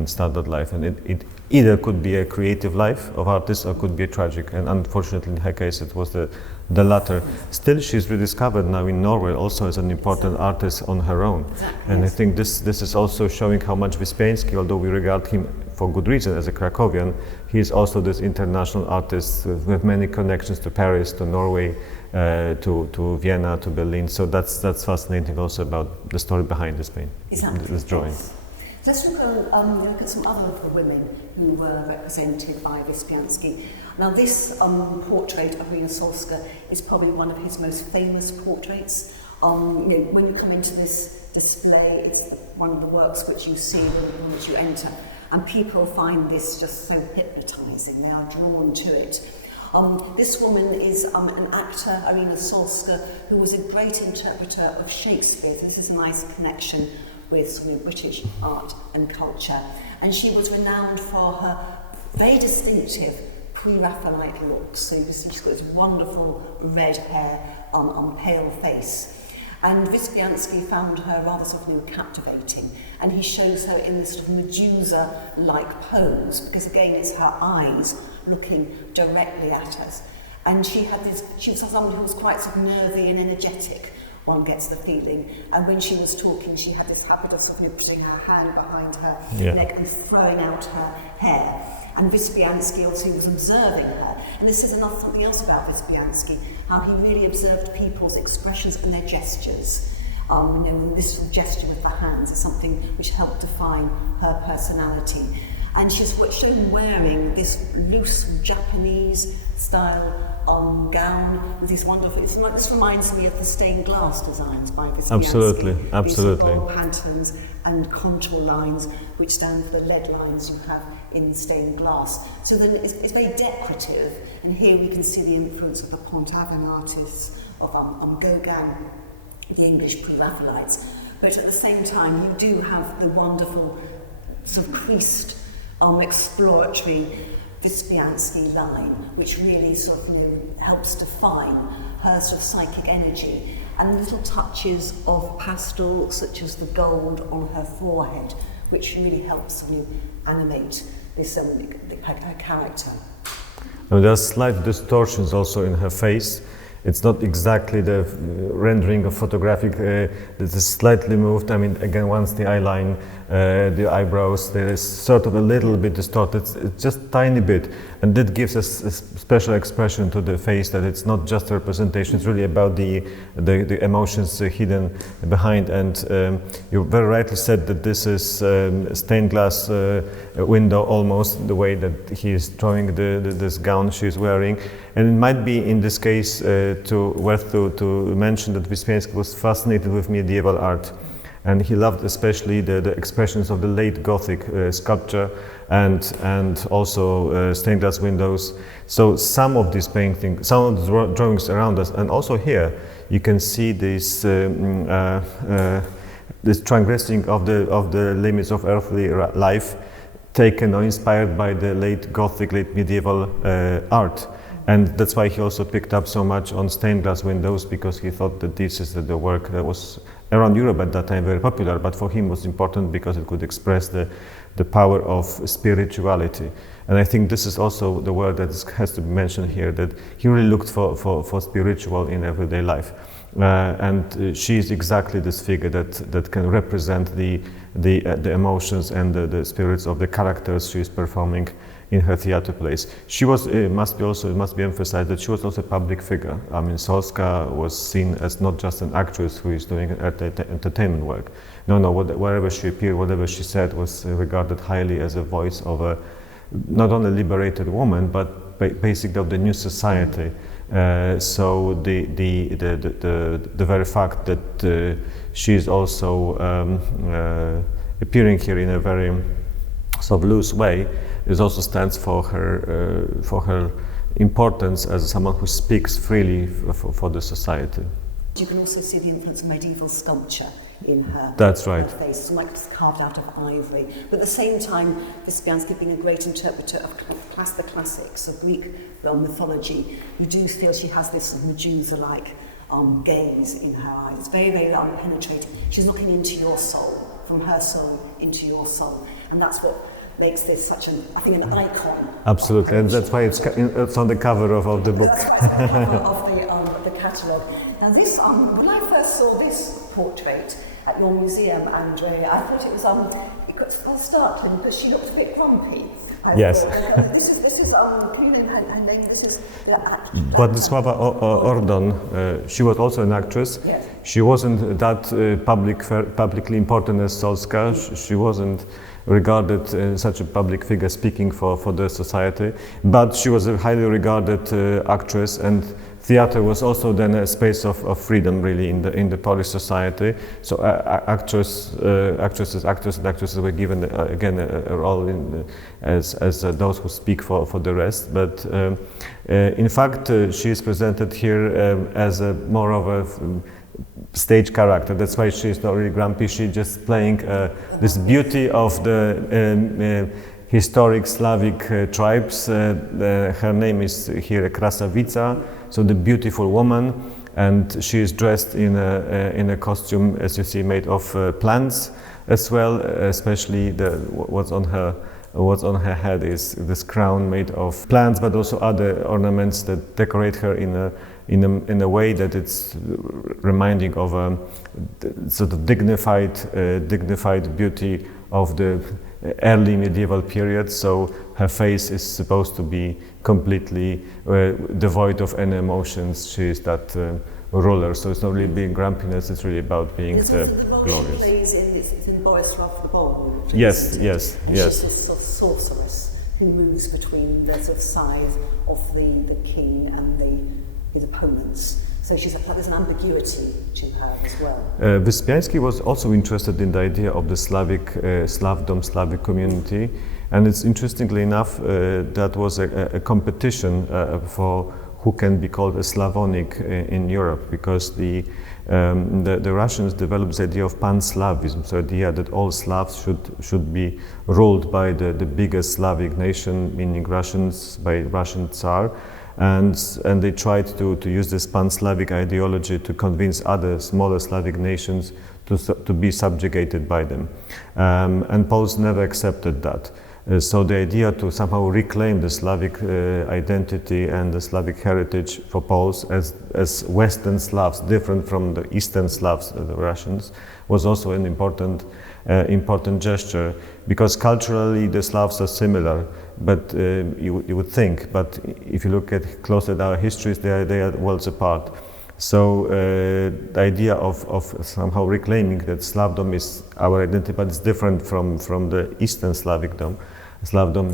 standard life, and it either could be a creative life of artists or could be a tragic, and unfortunately in her case it was the latter. Still, she's rediscovered now in Norway also as an important artist on her own. Exactly. And yes. I think this is also showing how much Wyspiański, although we regard him for good reason as a Krakowian, he is also this international artist with many connections to Paris, to Norway, to Vienna, to Berlin. So that's fascinating also about the story behind this painting, this drawing. Yes. Let's look at some other of the women who were represented by Wyspiański. Now this portrait of Irina Solska is probably one of his most famous portraits. When you come into this display, it's one of the works which you see when which you enter, and people find this just so hypnotising. They are drawn to it. This woman is an actor, Irina Solska, who was a great interpreter of Shakespeare. This is a nice connection with sort of British art and culture. And she was renowned for her very distinctive pre-Raphaelite looks. So you can see she's got this wonderful red hair on pale face. And Wyspiański found her rather sort of captivating, and he shows her in this sort of Medusa-like pose, because again it's her eyes looking directly at us. And she was someone who was quite sort of nervy and energetic, one gets the feeling. And when she was talking, she had this habit of sort of putting her hand behind her neck and throwing out her hair. And Wyspiański also was observing her. And this is something else about Wyspiański, how he really observed people's expressions and their gestures. This sort of gesture with the hands is something which helped define her personality. And she's shown wearing this loose Japanese style gown with these wonderful, this reminds me of the stained glass designs by Wyspiański. Absolutely. These roll patterns and contour lines which stand for the lead lines you have in stained glass. So then it's very decorative, and here we can see the influence of the Pont-Aven artists, of Gauguin, the English pre-Raphaelites. But at the same time, you do have the wonderful sort of creased, exploratory Wyspiański line, which really sort of helps define her sort of psychic energy, and little touches of pastel, such as the gold on her forehead, which really helps animate this her character. And there are slight distortions also in her face. It's not exactly the rendering of photographic. It is slightly moved. I mean, again, once the eyeline, the eyebrows, there is sort of a little bit distorted. It's just tiny bit, and that gives us a special expression to the face. That it's not just a representation. It's really about the emotions hidden behind. And you very rightly said that this is stained glass window, almost the way that he is drawing this gown she's wearing. And it might be in this case worth to mention that Wyspiański was fascinated with medieval art, and he loved especially the expressions of the late Gothic sculpture and also stained glass windows. So some of these paintings, some of the drawings around us, and also here you can see this transgressing of the limits of earthly life, taken or inspired by the late Gothic, late medieval art. And that's why he also picked up so much on stained glass windows, because he thought that this is the work that was around Europe at that time very popular, but for him was important because it could express the power of spirituality. And I think this is also the word that has to be mentioned here, that he really looked for spiritual in everyday life. And she is exactly this figure that can represent the emotions and the spirits of the characters she is performing in her theater plays. She was, it must be emphasized that she was also a public figure. I mean, Solska was seen as not just an actress who is doing entertainment work. No, wherever she appeared, whatever she said was regarded highly as a voice of a not only liberated woman, but basically of the new society. So the very fact that she is also appearing here in a very sort of loose way, it also stands for her importance as someone who speaks freely for the society. You can also see the influence of medieval sculpture in her, That's right. her face, like it's carved out of ivory. But at the same time, Wyspiański being a great interpreter of the classics, of Greek mythology, you do feel she has this Medusa-like gaze in her eyes. It's very, very penetrating. She's looking into your soul, from her soul into your soul. And that's what makes this such an icon. Absolutely, and that's why it's on the cover of the book. That's why it's on the cover of the catalogue. Now this, when I first saw this portrait at your museum, Andrzej, I thought it was, it got startling because she looked a bit grumpy. Yes. This is can you name her name? This is Władysława Ordon. She was also an actress. Yes. She wasn't that publicly important as Solska. She wasn't regarded such a public figure speaking for the society, but she was a highly regarded actress, and theater was also then a space of freedom really in the Polish society. So actors and actresses were given again a role as those who speak for the rest. But in fact, she is presented here as a more of a stage character. That's why she is not really grumpy. She's just playing this beauty of the historic Slavic tribes. Her name is here Krasavica, so the beautiful woman, and she is dressed in a costume, as you see, made of plants as well. Especially what's on her head is this crown made of plants, but also other ornaments that decorate her in a way that it's reminding of a sort of dignified beauty of the early medieval period. So her face is supposed to be completely devoid of any emotions. She is that ruler. So it's not really being grumpiness. It's really about being the glorious. Plays it's in Boleslav the Bold. Yes. She's a sort of sorceress who moves between the sort of side of the king and his opponents. So there's an ambiguity to her as well. Wyspiański was also interested in the idea of the Slavic community, and it's interestingly enough that was a competition for who can be called a Slavonic in Europe, because the Russians developed this idea of pan-Slavism, so the idea that all Slavs should be ruled by the biggest Slavic nation, meaning Russians, by Russian Tsar. And they tried to use this pan-Slavic ideology to convince other smaller Slavic nations to be subjugated by them. And Poles never accepted that. So the idea to somehow reclaim the Slavic identity and the Slavic heritage for Poles as Western Slavs, different from the Eastern Slavs, the Russians, was also an important gesture, because culturally the Slavs are similar, but you would think, but if you look closer at our histories, they are worlds apart. So the idea of somehow reclaiming that Slavdom is our identity, but it's different from the Eastern Slavdom.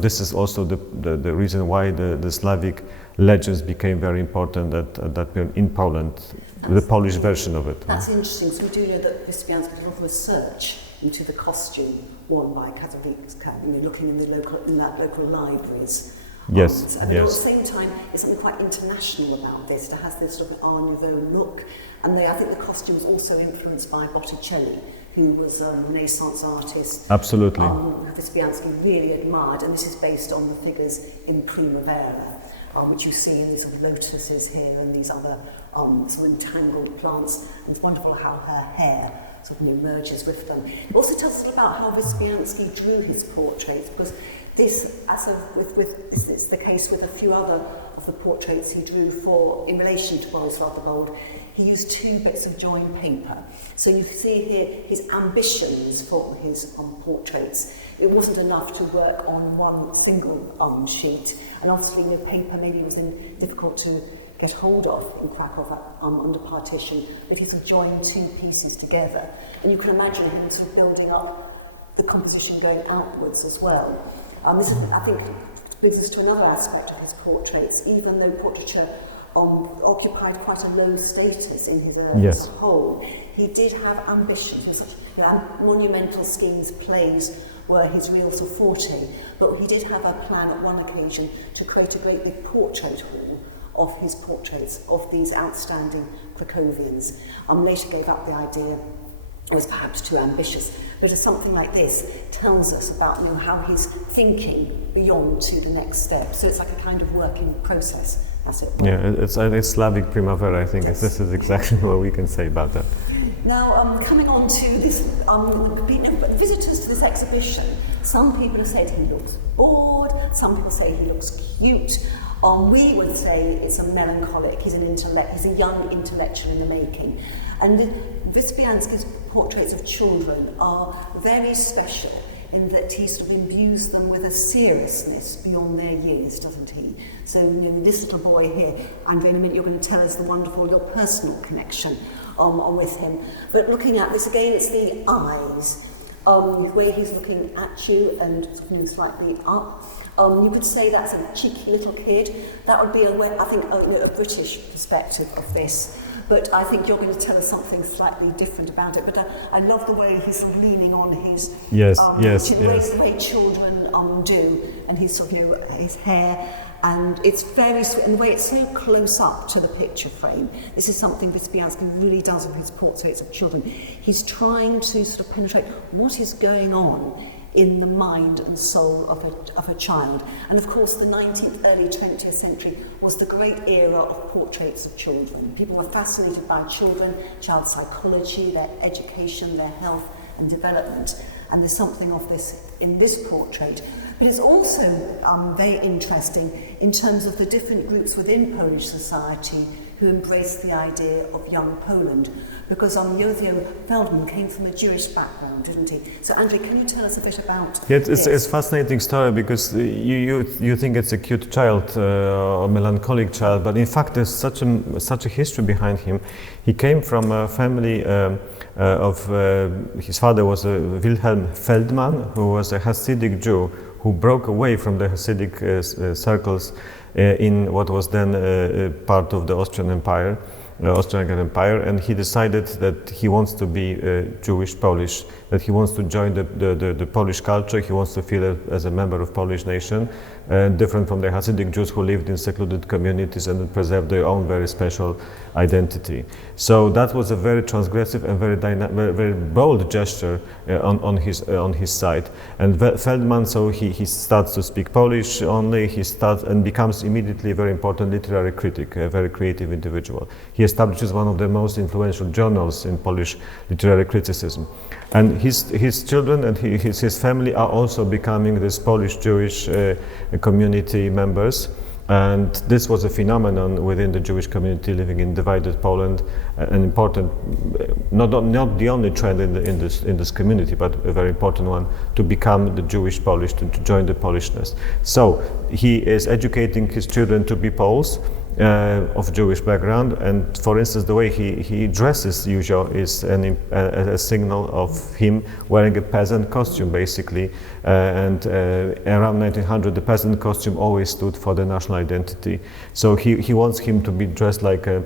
This is also the reason why the Slavic legends became very important at that period in Poland, the Polish version of it. That's interesting. So we do know that Wyspiański did a lot of research into the costume worn by Katowice, looking in that local libraries. Yes, and yes. At the same time, there's something quite international about this. It has this sort of Art Nouveau look, and I think the costume was also influenced by Botticelli, who was a Renaissance artist. Absolutely. Who Wyspiański really admired, and this is based on the figures in Primavera, which you see in these sort of lotuses here and these other sort of entangled plants. And it's wonderful how her hair sort of merges with them. It also tells us about how Wyspiański drew his portraits, because this, it's the case with a few other of the portraits he drew in relation to Boleslav the Bold. He used 2 bits of joined paper. So you see here his ambitions for his portraits. It wasn't enough to work on one single sheet, and obviously the paper maybe was difficult to get hold of in Krakow under partition, but he sort of joined 2 pieces together. And you can imagine him sort of building up the composition going outwards as well. This, I think, brings us to another aspect of his portraits. Even though portraiture occupied quite a low status in his as a whole, he did have ambitions. He was such monumental schemes, plays were his real sort of forte. But he did have a plan at one occasion to create a great big portrait hall of his portraits of these outstanding Krakowians. Later gave up the idea. It was perhaps too ambitious, but something like this tells us about how he's thinking beyond to the next step. So it's like a kind of working process, as it were. Yeah, it's Slavic Primavera, I think. Yes. This is exactly what we can say about that. Now, coming on to this, visitors to this exhibition, some people have said he looks bored, some people say he looks cute. We would say it's a melancholic, he's a young intellectual in the making. And Wyspiański's portraits of children are very special in that he sort of imbues them with a seriousness beyond their years, doesn't he? So, this little boy here, Andrzej, in a minute you're going to tell us your personal connection with him. But looking at this again, it's the eyes, the way he's looking at you and slightly up. You could say that's a cheeky little kid. That would be, a British perspective of this. But I think you're going to tell us something slightly different about it. But I love the way he's sort of leaning on his the way children do, and his sort of his hair, And it's very sweet, and the way it's so close up to the picture frame. This is something Wyspiański really does with his portraits of children. He's trying to sort of penetrate what is going on in the mind and soul of a child. And of course the 19th, early 20th century was the great era of portraits of children. People were fascinated by children, child psychology, their education, their health and development. And there's something of this in this portrait. But it's also very interesting in terms of the different groups within Polish society who embraced the idea of young Poland. Because Józef Feldman came from a Jewish background, didn't he? So Andrzej, can you tell us a bit about it's a fascinating story, because you think it's a cute child, a melancholic child, but in fact there's such a history behind him. He came from a family his father was Wilhelm Feldman, who was a Hasidic Jew who broke away from the Hasidic circles in what was then part of the Austrian Empire, Austrian Empire, and he decided that he wants to be Jewish Polish, that he wants to join the Polish culture, he wants to feel as a member of Polish nation, different from the Hasidic Jews who lived in secluded communities and preserved their own very special identity. So that was a very transgressive and very bold gesture on his side. And Feldman, so he starts to speak Polish only, he starts and becomes immediately a very important literary critic, a very creative individual. He establishes one of the most influential journals in Polish literary criticism. And his children and his family are also becoming this Polish Jewish community members. And this was a phenomenon within the Jewish community living in divided Poland, an important, not the only trend in this community, but a very important one, to become the Jewish Polish, to join the Polishness. So he is educating his children to be Poles of Jewish background, and for instance the way he dresses Józef is a signal of him wearing a peasant costume basically, and around 1900 the peasant costume always stood for the national identity. So he wants him to be dressed like a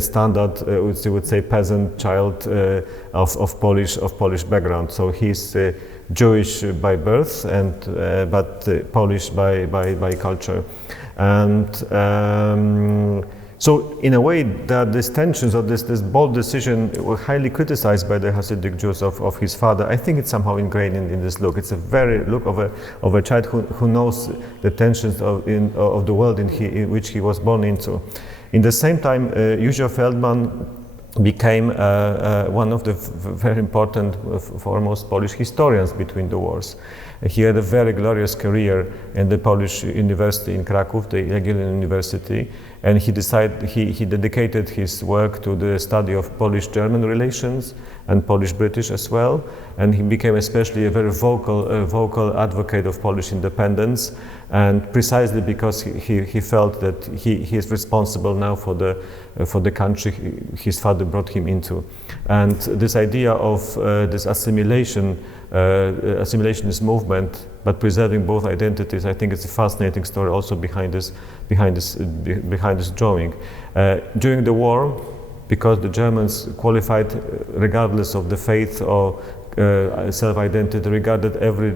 standard, we would say, peasant child of Polish background. So he's Jewish by birth, and but Polish by culture. And so in a way that these tensions or this bold decision were highly criticized by the Hasidic Jews of his father. I think it's somehow ingrained in this look. It's a very look of a child who knows the tensions of the world in which he was born into. In the same time, Józef Feldman became one of the very important, foremost Polish historians between the wars. He had a very glorious career in the Polish University in Krakow, the Jagiellonian University, and he dedicated his work to the study of Polish-German relations and Polish-British as well, and he became especially a very vocal advocate of Polish independence, and precisely because he felt that he is responsible now for the country his father brought him into. And this idea of this assimilationist movement, but preserving both identities, I think it's a fascinating story also behind this drawing. During the war, because the Germans qualified, regardless of the faith or self-identity, regarded every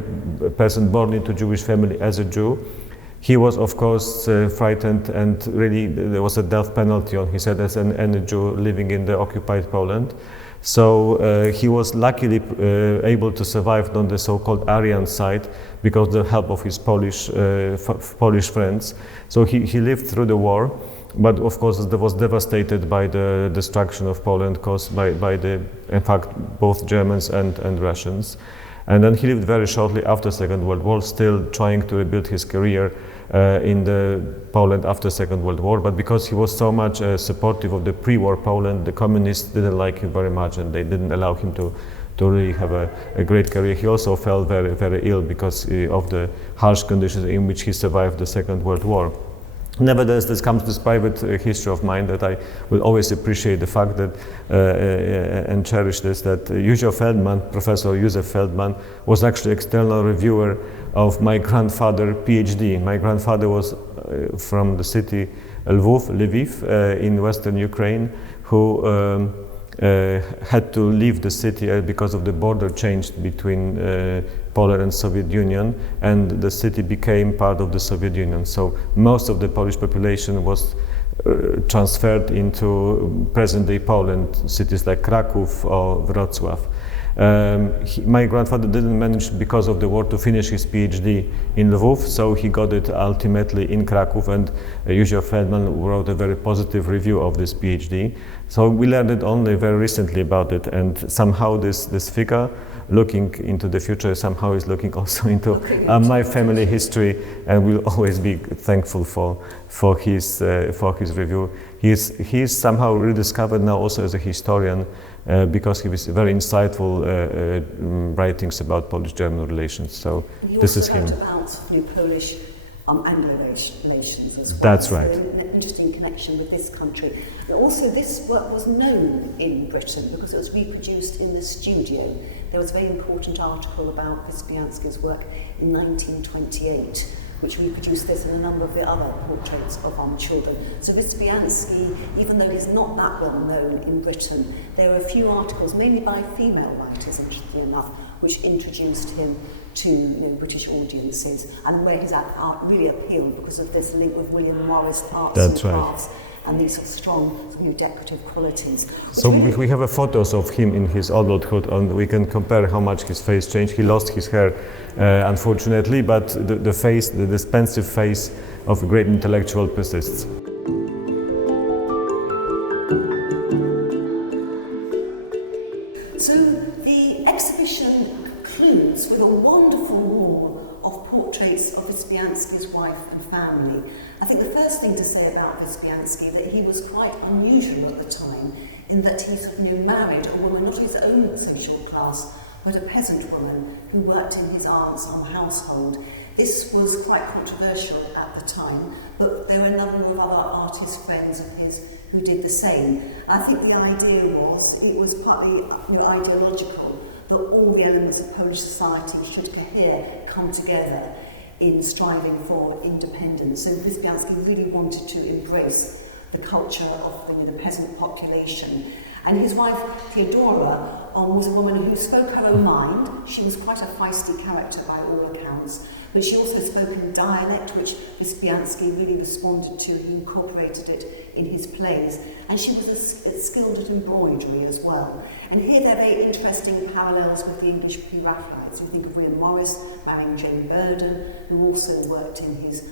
person born into Jewish family as a Jew. He was, of course, frightened, and really there was a death penalty on his head as any Jew living in the occupied Poland. So he was luckily able to survive on the so-called Aryan side because of the help of his Polish friends. So he lived through the war, but of course it was devastated by the destruction of Poland caused by in fact, both Germans and Russians. And then he lived very shortly after Second World War, still trying to rebuild his career in the Poland after Second World War. But because he was so much supportive of the pre-war Poland, the communists didn't like him very much, and they didn't allow him to really have a great career. He also fell very, very ill because of the harsh conditions in which he survived the Second World War. Nevertheless, this comes to this private history of mine that I will always appreciate the fact that and cherish this, that Józef Feldman, Professor Józef Feldman, was actually external reviewer of my grandfather PhD. My grandfather was from the city Lviv in western Ukraine, who had to leave the city because of the border changed between Poland and Soviet Union, and the city became part of the Soviet Union. So most of the Polish population was transferred into present-day Poland, cities like Krakow or Wrocław. My grandfather didn't manage, because of the war, to finish his PhD in Lwów, so he got it ultimately in Krakow, and Józef Feldman wrote a very positive review of this PhD. So we learned it only very recently about it, and somehow this figure, looking into the future, somehow is looking also into my family history, and we'll always be thankful for his review. He's somehow rediscovered now also as a historian, because he was very insightful writings about Polish-German relations. So this is him. About Polish Anglo relations as well. That's right. So an interesting connection with this country. But also, this work was known in Britain because it was reproduced in the studio. There was a very important article about Wyspiański's work in 1928, which reproduced this and a number of the other portraits of children. So Wyspiański, even though he's not that well known in Britain, there are a few articles, mainly by female writers, interestingly enough, which introduced him to British audiences, and where his art really appealed because of this link with William Morris arts and crafts. And these strong decorative qualities. So we have photos of him in his adulthood, and we can compare how much his face changed. He lost his hair, unfortunately, but the face, the expensive face of a great intellectual persists. So the exhibition concludes with a wonderful wall of portraits of Wyspiański's wife and family. I think the first thing to say about Wyspiański that he was quite unusual at the time, in that he married a woman, not his own social class, but a peasant woman who worked in his aunt's household. This was quite controversial at the time, but there were a number of other artist friends of his who did the same. I think the idea was, it was partly ideological, that all the elements of Polish society should come together in striving for independence. So Wyspiański really wanted to embrace the culture of the peasant population. And his wife, Theodora, was a woman who spoke her own mind. She was quite a feisty character by all accounts, but she also spoke in dialect, which Wyspiański really responded to. He incorporated it in his plays. And she was skilled at embroidery as well. And here there are very interesting parallels with the English pre-Raphaelites. We think of William Morris marrying Jane Burden, who also worked in his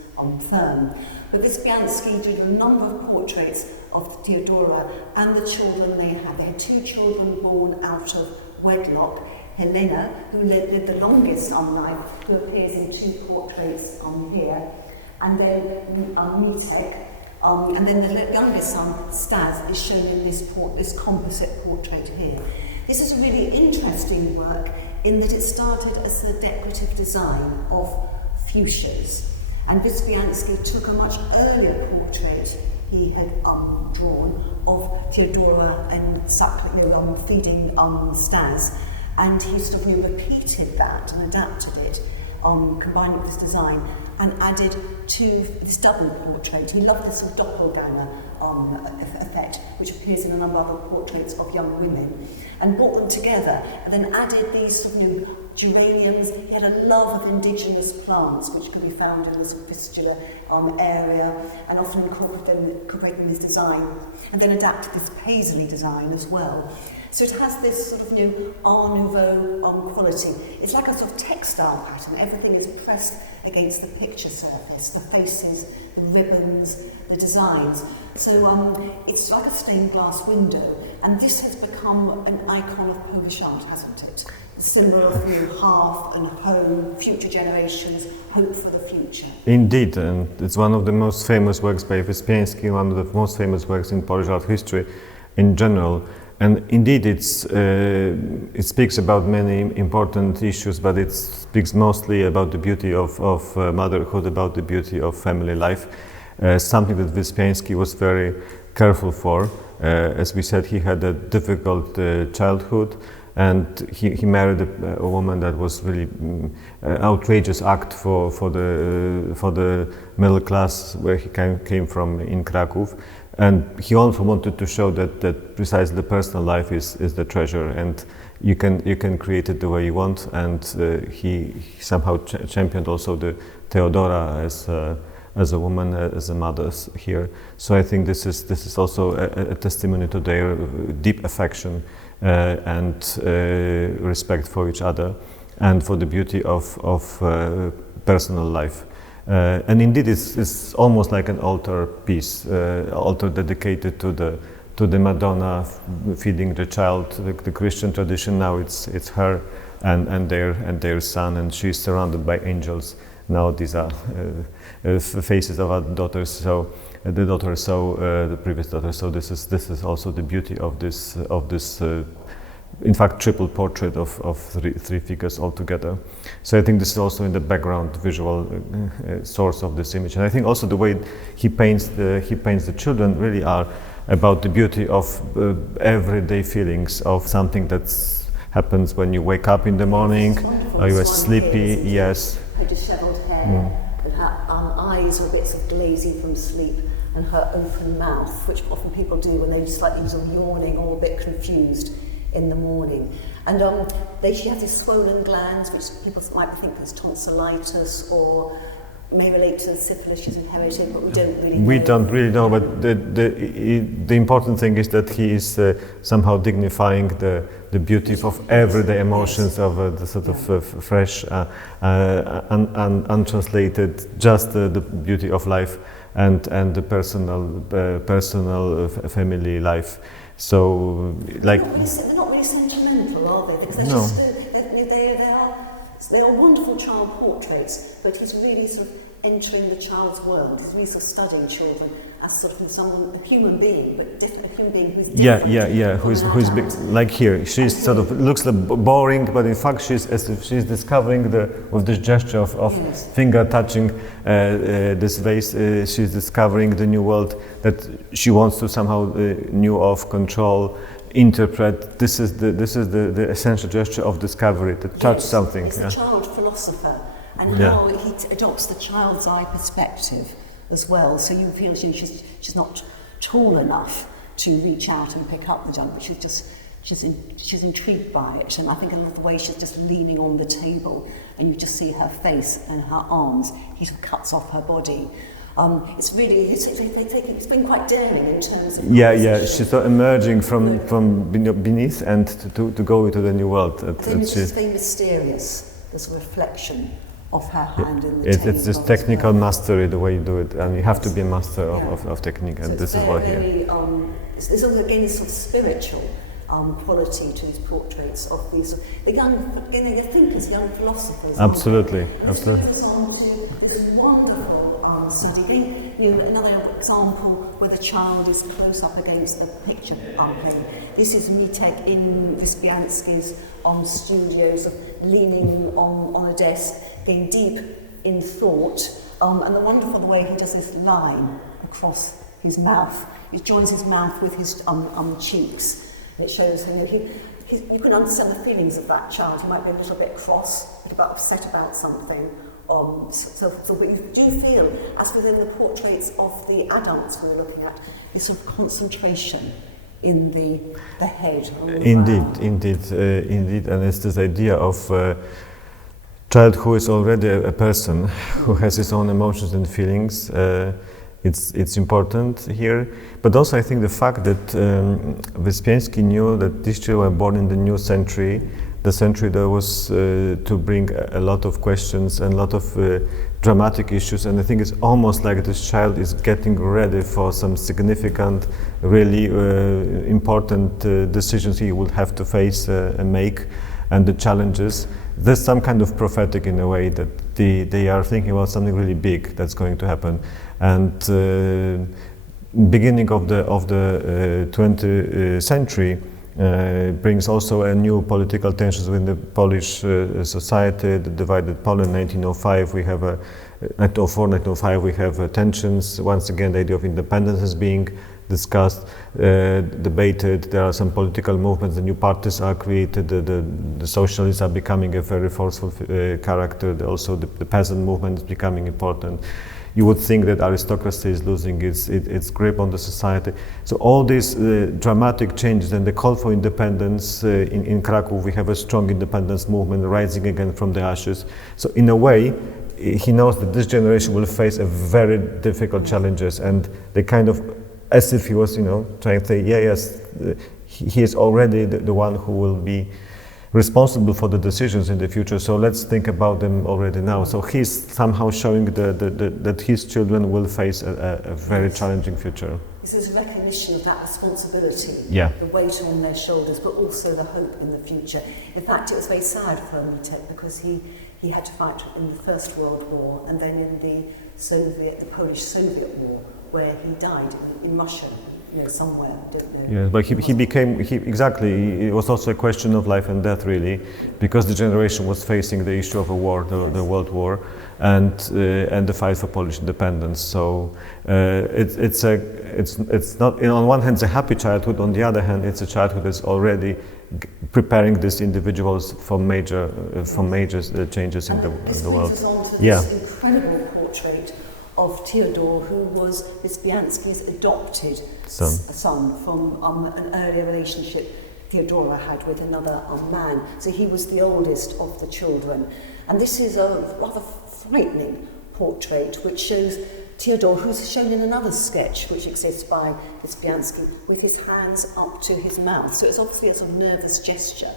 firm. But Wyspiański did a number of portraits of Theodora and the children they had. They had two children born out of wedlock. Helena, who lived the longest life, who appears in two portraits here, and then Mitek, and then the youngest son, Stas, is shown in this composite portrait here. This is a really interesting work in that it started as a decorative design of fuchsias, and Wyspiański took a much earlier portrait he had drawn of Theodora and feeding Stas, and he sort of repeated that and adapted it, combined with this design, and added to this double portrait. He loved this sort of doppelganger effect, which appears in a number of other portraits of young women, and brought them together, and then added these sort of new geraniums. He had a love of indigenous plants, which could be found in this vistula area, and often incorporating his design, and then adapted this paisley design as well. So it has this sort of new Art Nouveau quality. It's like a sort of textile pattern. Everything is pressed against the picture surface, the faces, the ribbons, the designs. So it's like a stained glass window, and this has become an icon of Polish art, hasn't it? The symbol of hearth and home, future generations, hope for the future. Indeed, and it's one of the most famous works by Wyspiański, one of the most famous works in Polish art history in general. And indeed, it speaks about many important issues, but it speaks mostly about the beauty of motherhood, about the beauty of family life, something that Wyspiański was very careful for. As we said, he had a difficult childhood, and he married a woman that was really outrageous act for the middle class where he came from in Krakow. And he also wanted to show that precisely the personal life is the treasure, and you can create it the way you want. And he somehow championed also the Theodora as a woman, as a mother here. So I think this is also a testimony to their deep affection and respect for each other, and for the beauty of personal life. And indeed, it's almost like an altar piece, altar dedicated to the Madonna feeding the child. The Christian tradition now it's her and their son, and she's surrounded by angels. Now these are faces of our daughters. So the daughter, the previous daughter. So this is also the beauty of this. In fact, triple portrait of three figures all together. So I think this is also in the background visual source of this image. And I think also the way he paints the children really are about the beauty of everyday feelings, of something that happens when you wake up in the morning, or you are sleepy. Yes. Her dishevelled hair, and her eyes were bits of glazing from sleep, and her open mouth, which often people do when they're slightly sort of yawning or a bit confused in the morning. And she has these swollen glands, which people might think is tonsillitis or may relate to syphilis she's inherited, but we don't really know. We don't really know, but the important thing is that he is somehow dignifying the beauty of everyday emotions, of the sort of fresh, untranslated, just the beauty of life and the personal family life. So, like, they're not really sentimental, are they? Because they're no. They are wonderful child portraits, but he's really sort of entering the child's world. He's really sort of studying children as sort of someone, a human being, but a human being who's different. Yeah. Who's big, like here. She's sort of looks like boring, but in fact she's discovering with this gesture of yes. finger touching this vase. She's discovering the new world that she wants to somehow control, interpret. This is the essential gesture of discovery, to touch something. It's the child philosopher, and how he adopts the child's eye perspective as well. So you feel she's not tall enough to reach out and pick up the junk, but she's intrigued by it. And I think I love the way she's just leaning on the table, and you just see her face and her arms. He sort of cuts off her body. It's really, it's been quite daring in terms of... She's sort of emerging from beneath and to go into the new world. It's very mysterious, this reflection of her hand in the table. It's this technical mastery, the way you do it, and you have to be a master of technique, and so this is what here. There's also again this sort of spiritual quality to these portraits of these the young thinkers, young philosophers. Absolutely. This wonderful study. Another example where the child is close up against the picture painting. This is Mitek in Wyspiański's studios, leaning on a desk, getting deep in thought, and the way he does this line across his mouth. He joins his mouth with his cheeks. It shows you can understand the feelings of that child. He might be a little bit cross, a little bit upset about something. But you do feel, as within the portraits of the adults we were looking at, this sort of concentration in the head. Indeed, and it's this idea of child who is already a person, who has his own emotions and feelings. It's important here, but also I think the fact that Wyspiański knew that these children were born in the new century, the century that was to bring a lot of questions and a lot of dramatic issues, and I think it's almost like this child is getting ready for some significant, really important decisions he will have to face and make, and the challenges. There's some kind of prophetic in a way that they are thinking about something really big that's going to happen. And beginning of the 20th century brings also a new political tensions within the Polish society, the divided Poland. 1905 we have 1904, 1905 we have tensions. Once again, the idea of independence is being discussed, debated. There are some political movements, the new parties are created, the socialists are becoming a very forceful character. Also the peasant movement is becoming important. You would think that aristocracy is losing its grip on the society. So all these dramatic changes and the call for independence in Krakow, we have a strong independence movement rising again from the ashes. So in a way, he knows that this generation will face a very difficult challenges, and they kind of, as if he was, trying to say, yes, he is already the one who will be responsible for the decisions in the future, so let's think about them already now. So he's somehow showing that his children will face a very challenging future. This is a recognition of that responsibility, the weight on their shoulders, but also the hope in the future. In fact, it was very sad for Mitek because he had to fight in the First World War and then in the Polish-Soviet War, where he died in Russia. Somewhere, I don't know. Yeah, but he became, exactly, it was also a question of life and death, really, because the generation was facing the issue of a war, the World War, and the fight for Polish independence. So it's not, on one hand, it's a happy childhood, on the other hand, it's a childhood that's already preparing these individuals for major changes in the world. This brings us on to this incredible portrait of Theodore, who was Wyspiański's adopted son from an earlier relationship Theodora had with another man. So he was the oldest of the children. And this is a rather frightening portrait which shows Theodore, who's shown in another sketch which exists by Wyspiański, with his hands up to his mouth. So it's obviously a sort of nervous gesture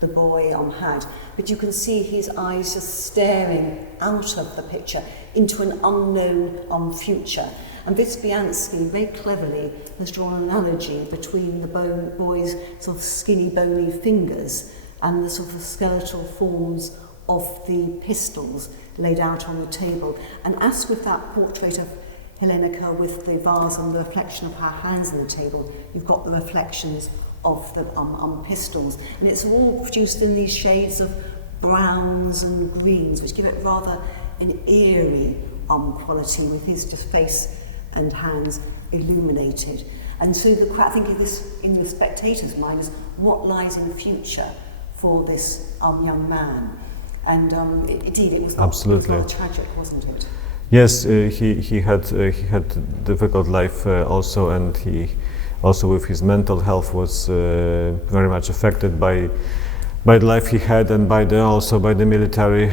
the boy had, but you can see his eyes just staring out of the picture into an unknown future. And Wyspiański very cleverly has drawn an analogy between the boy's sort of skinny, bony fingers and the sort of skeletal forms of the pistols laid out on the table. And as with that portrait of Helenica with the vase and the reflection of her hands on the table, you've got the reflections of the pistols, and it's all produced in these shades of browns and greens, which give it rather an eerie quality, with his just face and hands illuminated. And so I think in the spectator's mind is what lies in the future for this young man. And indeed, it was not tragic, wasn't it? Yes, he had difficult life also, and he also with his mental health was very much affected by the life he had, and also by the military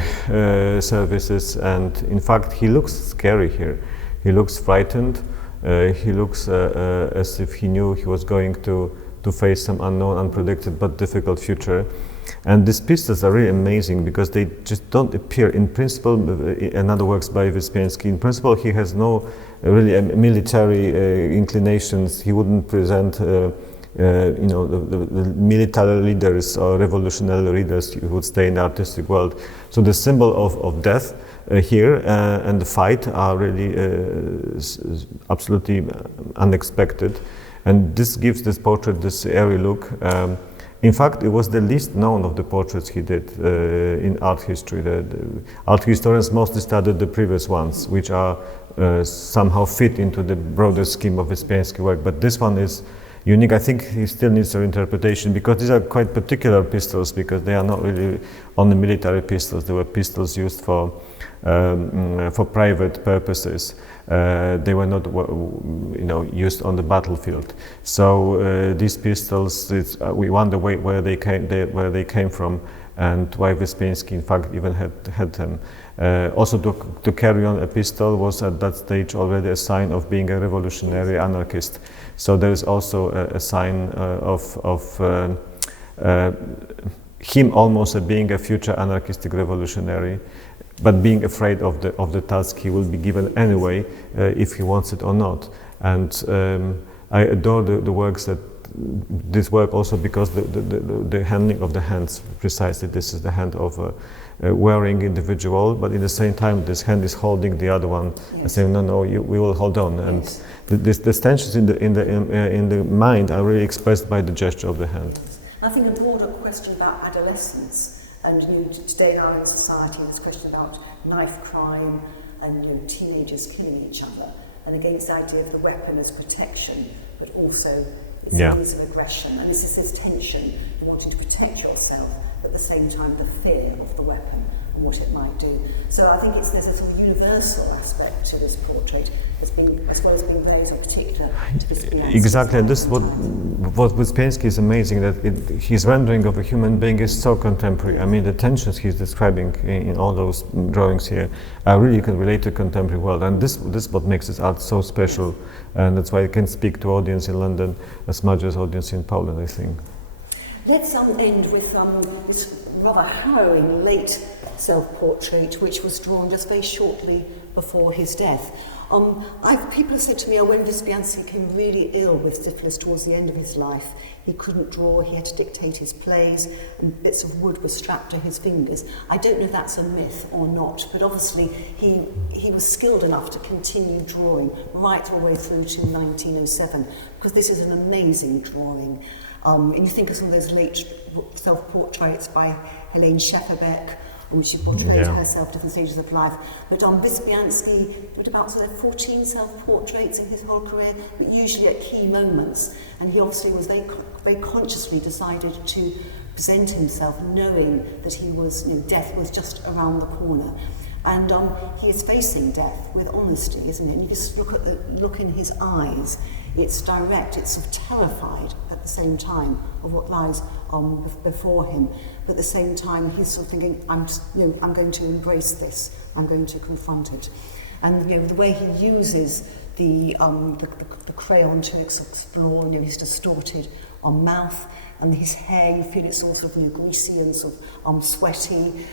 services. And in fact, he looks scary here. He looks frightened. He looks as if he knew he was going to face some unknown, unpredicted, but difficult future. And these pistols are really amazing because they just don't appear. In principle, in other works by Wyspiański, in principle, he has no really military inclinations. He wouldn't present, the military leaders or revolutionary leaders who would stay in the artistic world. So the symbol of death here and the fight are really absolutely unexpected. And this gives this portrait this airy look. In fact, it was the least known of the portraits he did in art history. The art historians mostly studied the previous ones, which are somehow fit into the broader scheme of Wyspiański work. But this one is unique. I think he still needs an interpretation because these are quite particular pistols, because they are not really only military pistols. They were pistols used for private purposes. They were not, used on the battlefield. So these pistols, we wonder where they came from, and why Wyspiański, in fact, even had them. Also, to carry on a pistol was at that stage already a sign of being a revolutionary anarchist. So there is also a sign of him almost being a future anarchistic revolutionary, but being afraid of the task he will be given anyway, if he wants it or not. And I adore the works that this work also because the handling of the hands, precisely. This is the hand of a wearing individual, but at the same time, this hand is holding the other one and saying, "No, we will hold on." And the tensions in the mind are really expressed by the gesture of the hand. I think a broader question about adolescence. And today in our society, this question about knife crime and teenagers killing each other, and against the idea of the weapon as protection, but also its means of aggression. And it's this tension, you wanting to protect yourself, but at the same time the fear of the weapon. and what it might do. So I think there's a sort of universal aspect to this portrait, as well as being very sort of particular to Wyspiański. Exactly, and this what Wyspiański is amazing, that his rendering of a human being is so contemporary. I mean, the tensions he's describing in all those drawings here, I really can relate to contemporary world, and this is what makes this art so special, and that's why it can speak to audience in London as much as audience in Poland, I think. Let's end with this rather harrowing late self-portrait, which was drawn just very shortly before his death. People have said to me, when Wyspiański became really ill with syphilis towards the end of his life, he couldn't draw, he had to dictate his plays, and bits of wood were strapped to his fingers. I don't know if that's a myth or not, but obviously he was skilled enough to continue drawing right all the way through to 1907, because this is an amazing drawing. And you think of some of those late self-portraits by Helene Schefferbeck, in which she portrayed herself at different stages of life. But Wyspiański did about 14 self-portraits in his whole career, but usually at key moments. And he obviously was very consciously decided to present himself knowing that he was, death was just around the corner. And he is facing death with honesty, isn't it? And you just look at the look in his eyes. It's direct, it's sort of terrified at the same time of what lies before him. But at the same time, he's sort of thinking, I'm going to embrace this. I'm going to confront it. And the way he uses the crayon to explore, his distorted mouth and his hair, you feel it's all sort of greasy and sort of sweaty.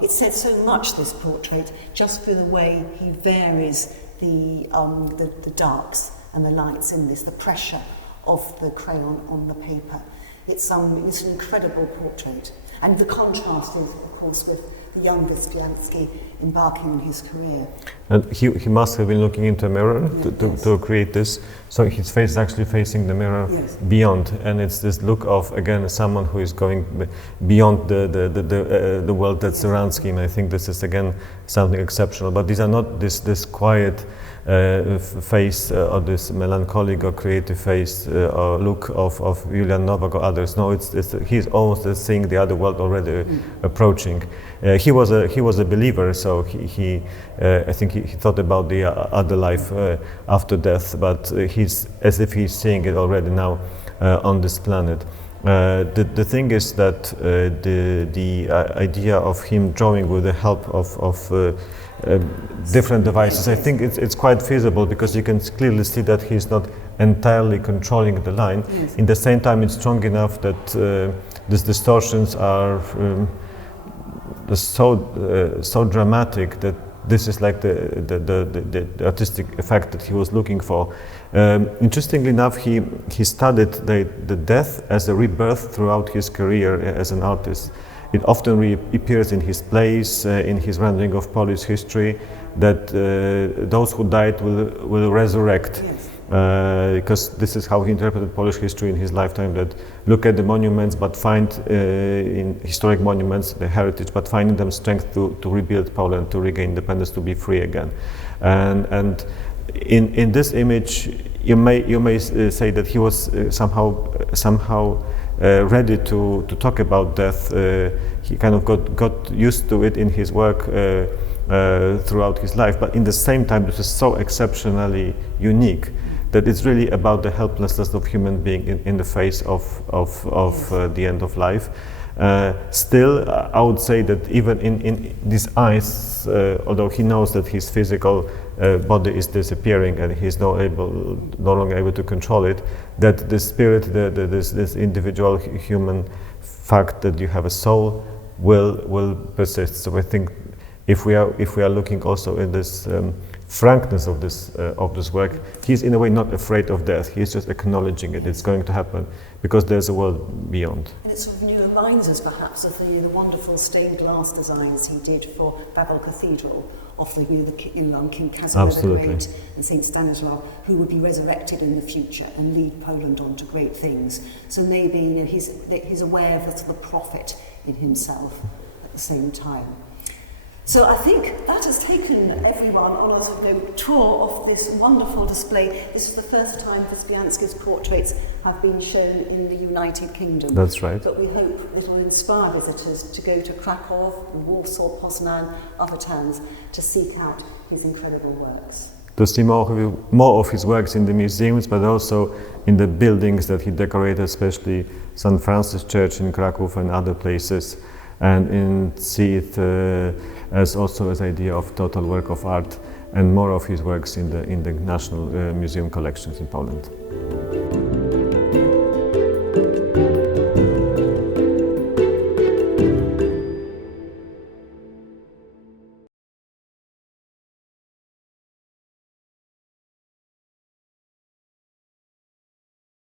It says so much, this portrait, just through the way he varies the darks and the lights in this, the pressure of the crayon on the paper. It's an incredible portrait. And the contrast is, of course, with the young Wyspiański embarking on his career. And he must have been looking into a mirror to create this. So his face is actually facing the mirror beyond, and it's this look of, again, someone who is going beyond the world that surrounds him. I think this is, again, something exceptional. But these are not this quiet face or this melancholic or creative face or look of Julian Nowak or others. No, he's almost seeing the other world already approaching. He was a believer, so I think he thought about the other life after death, but he's as if he's seeing it already now on this planet. The thing is that the idea of him drawing with the help of different devices, I think it's quite feasible, because you can clearly see that he's not entirely controlling the line. Yes. In the same time, it's strong enough that these distortions are so dramatic that this is like the artistic effect that he was looking for. Interestingly enough, he studied the death as a rebirth throughout his career as an artist. It often reappears in his plays, in his rendering of Polish history, that those who died will resurrect. Yes. Because this is how he interpreted Polish history in his lifetime, that look at the monuments, but find in historic monuments the heritage, but finding them strength to rebuild Poland, to regain independence, to be free again. And in this image, you may say that he was somehow ready to talk about death. He kind of got used to it in his work throughout his life, but in the same time, this is so exceptionally unique that it's really about the helplessness of human being in the face of the end of life. Still, I would say that even in these eyes, although he knows that his physical body is disappearing and he's no longer able to control it, that the spirit, this individual human fact that you have a soul will persist. So I think if we are looking also in this frankness of this work, he's in a way not afraid of death. He's just acknowledging it. It's going to happen because there's a world beyond. And it sort of reminds us perhaps of the wonderful stained glass designs he did for Babel Cathedral, of King Casimir the Great and Saint Stanisław, who would be resurrected in the future and lead Poland on to great things. So maybe he's aware of the prophet in himself at the same time. So I think that has taken everyone on a tour of this wonderful display. This is the first time Wyspiański's portraits have been shown in the United Kingdom. That's right. But we hope it will inspire visitors to go to Krakow, Warsaw, Poznan, other towns to seek out his incredible works. To see more of his works in the museums, but also in the buildings that he decorated, especially St. Francis Church in Krakow and other places, and see it as also as idea of total work of art and more of his works in the national museum collections in Poland.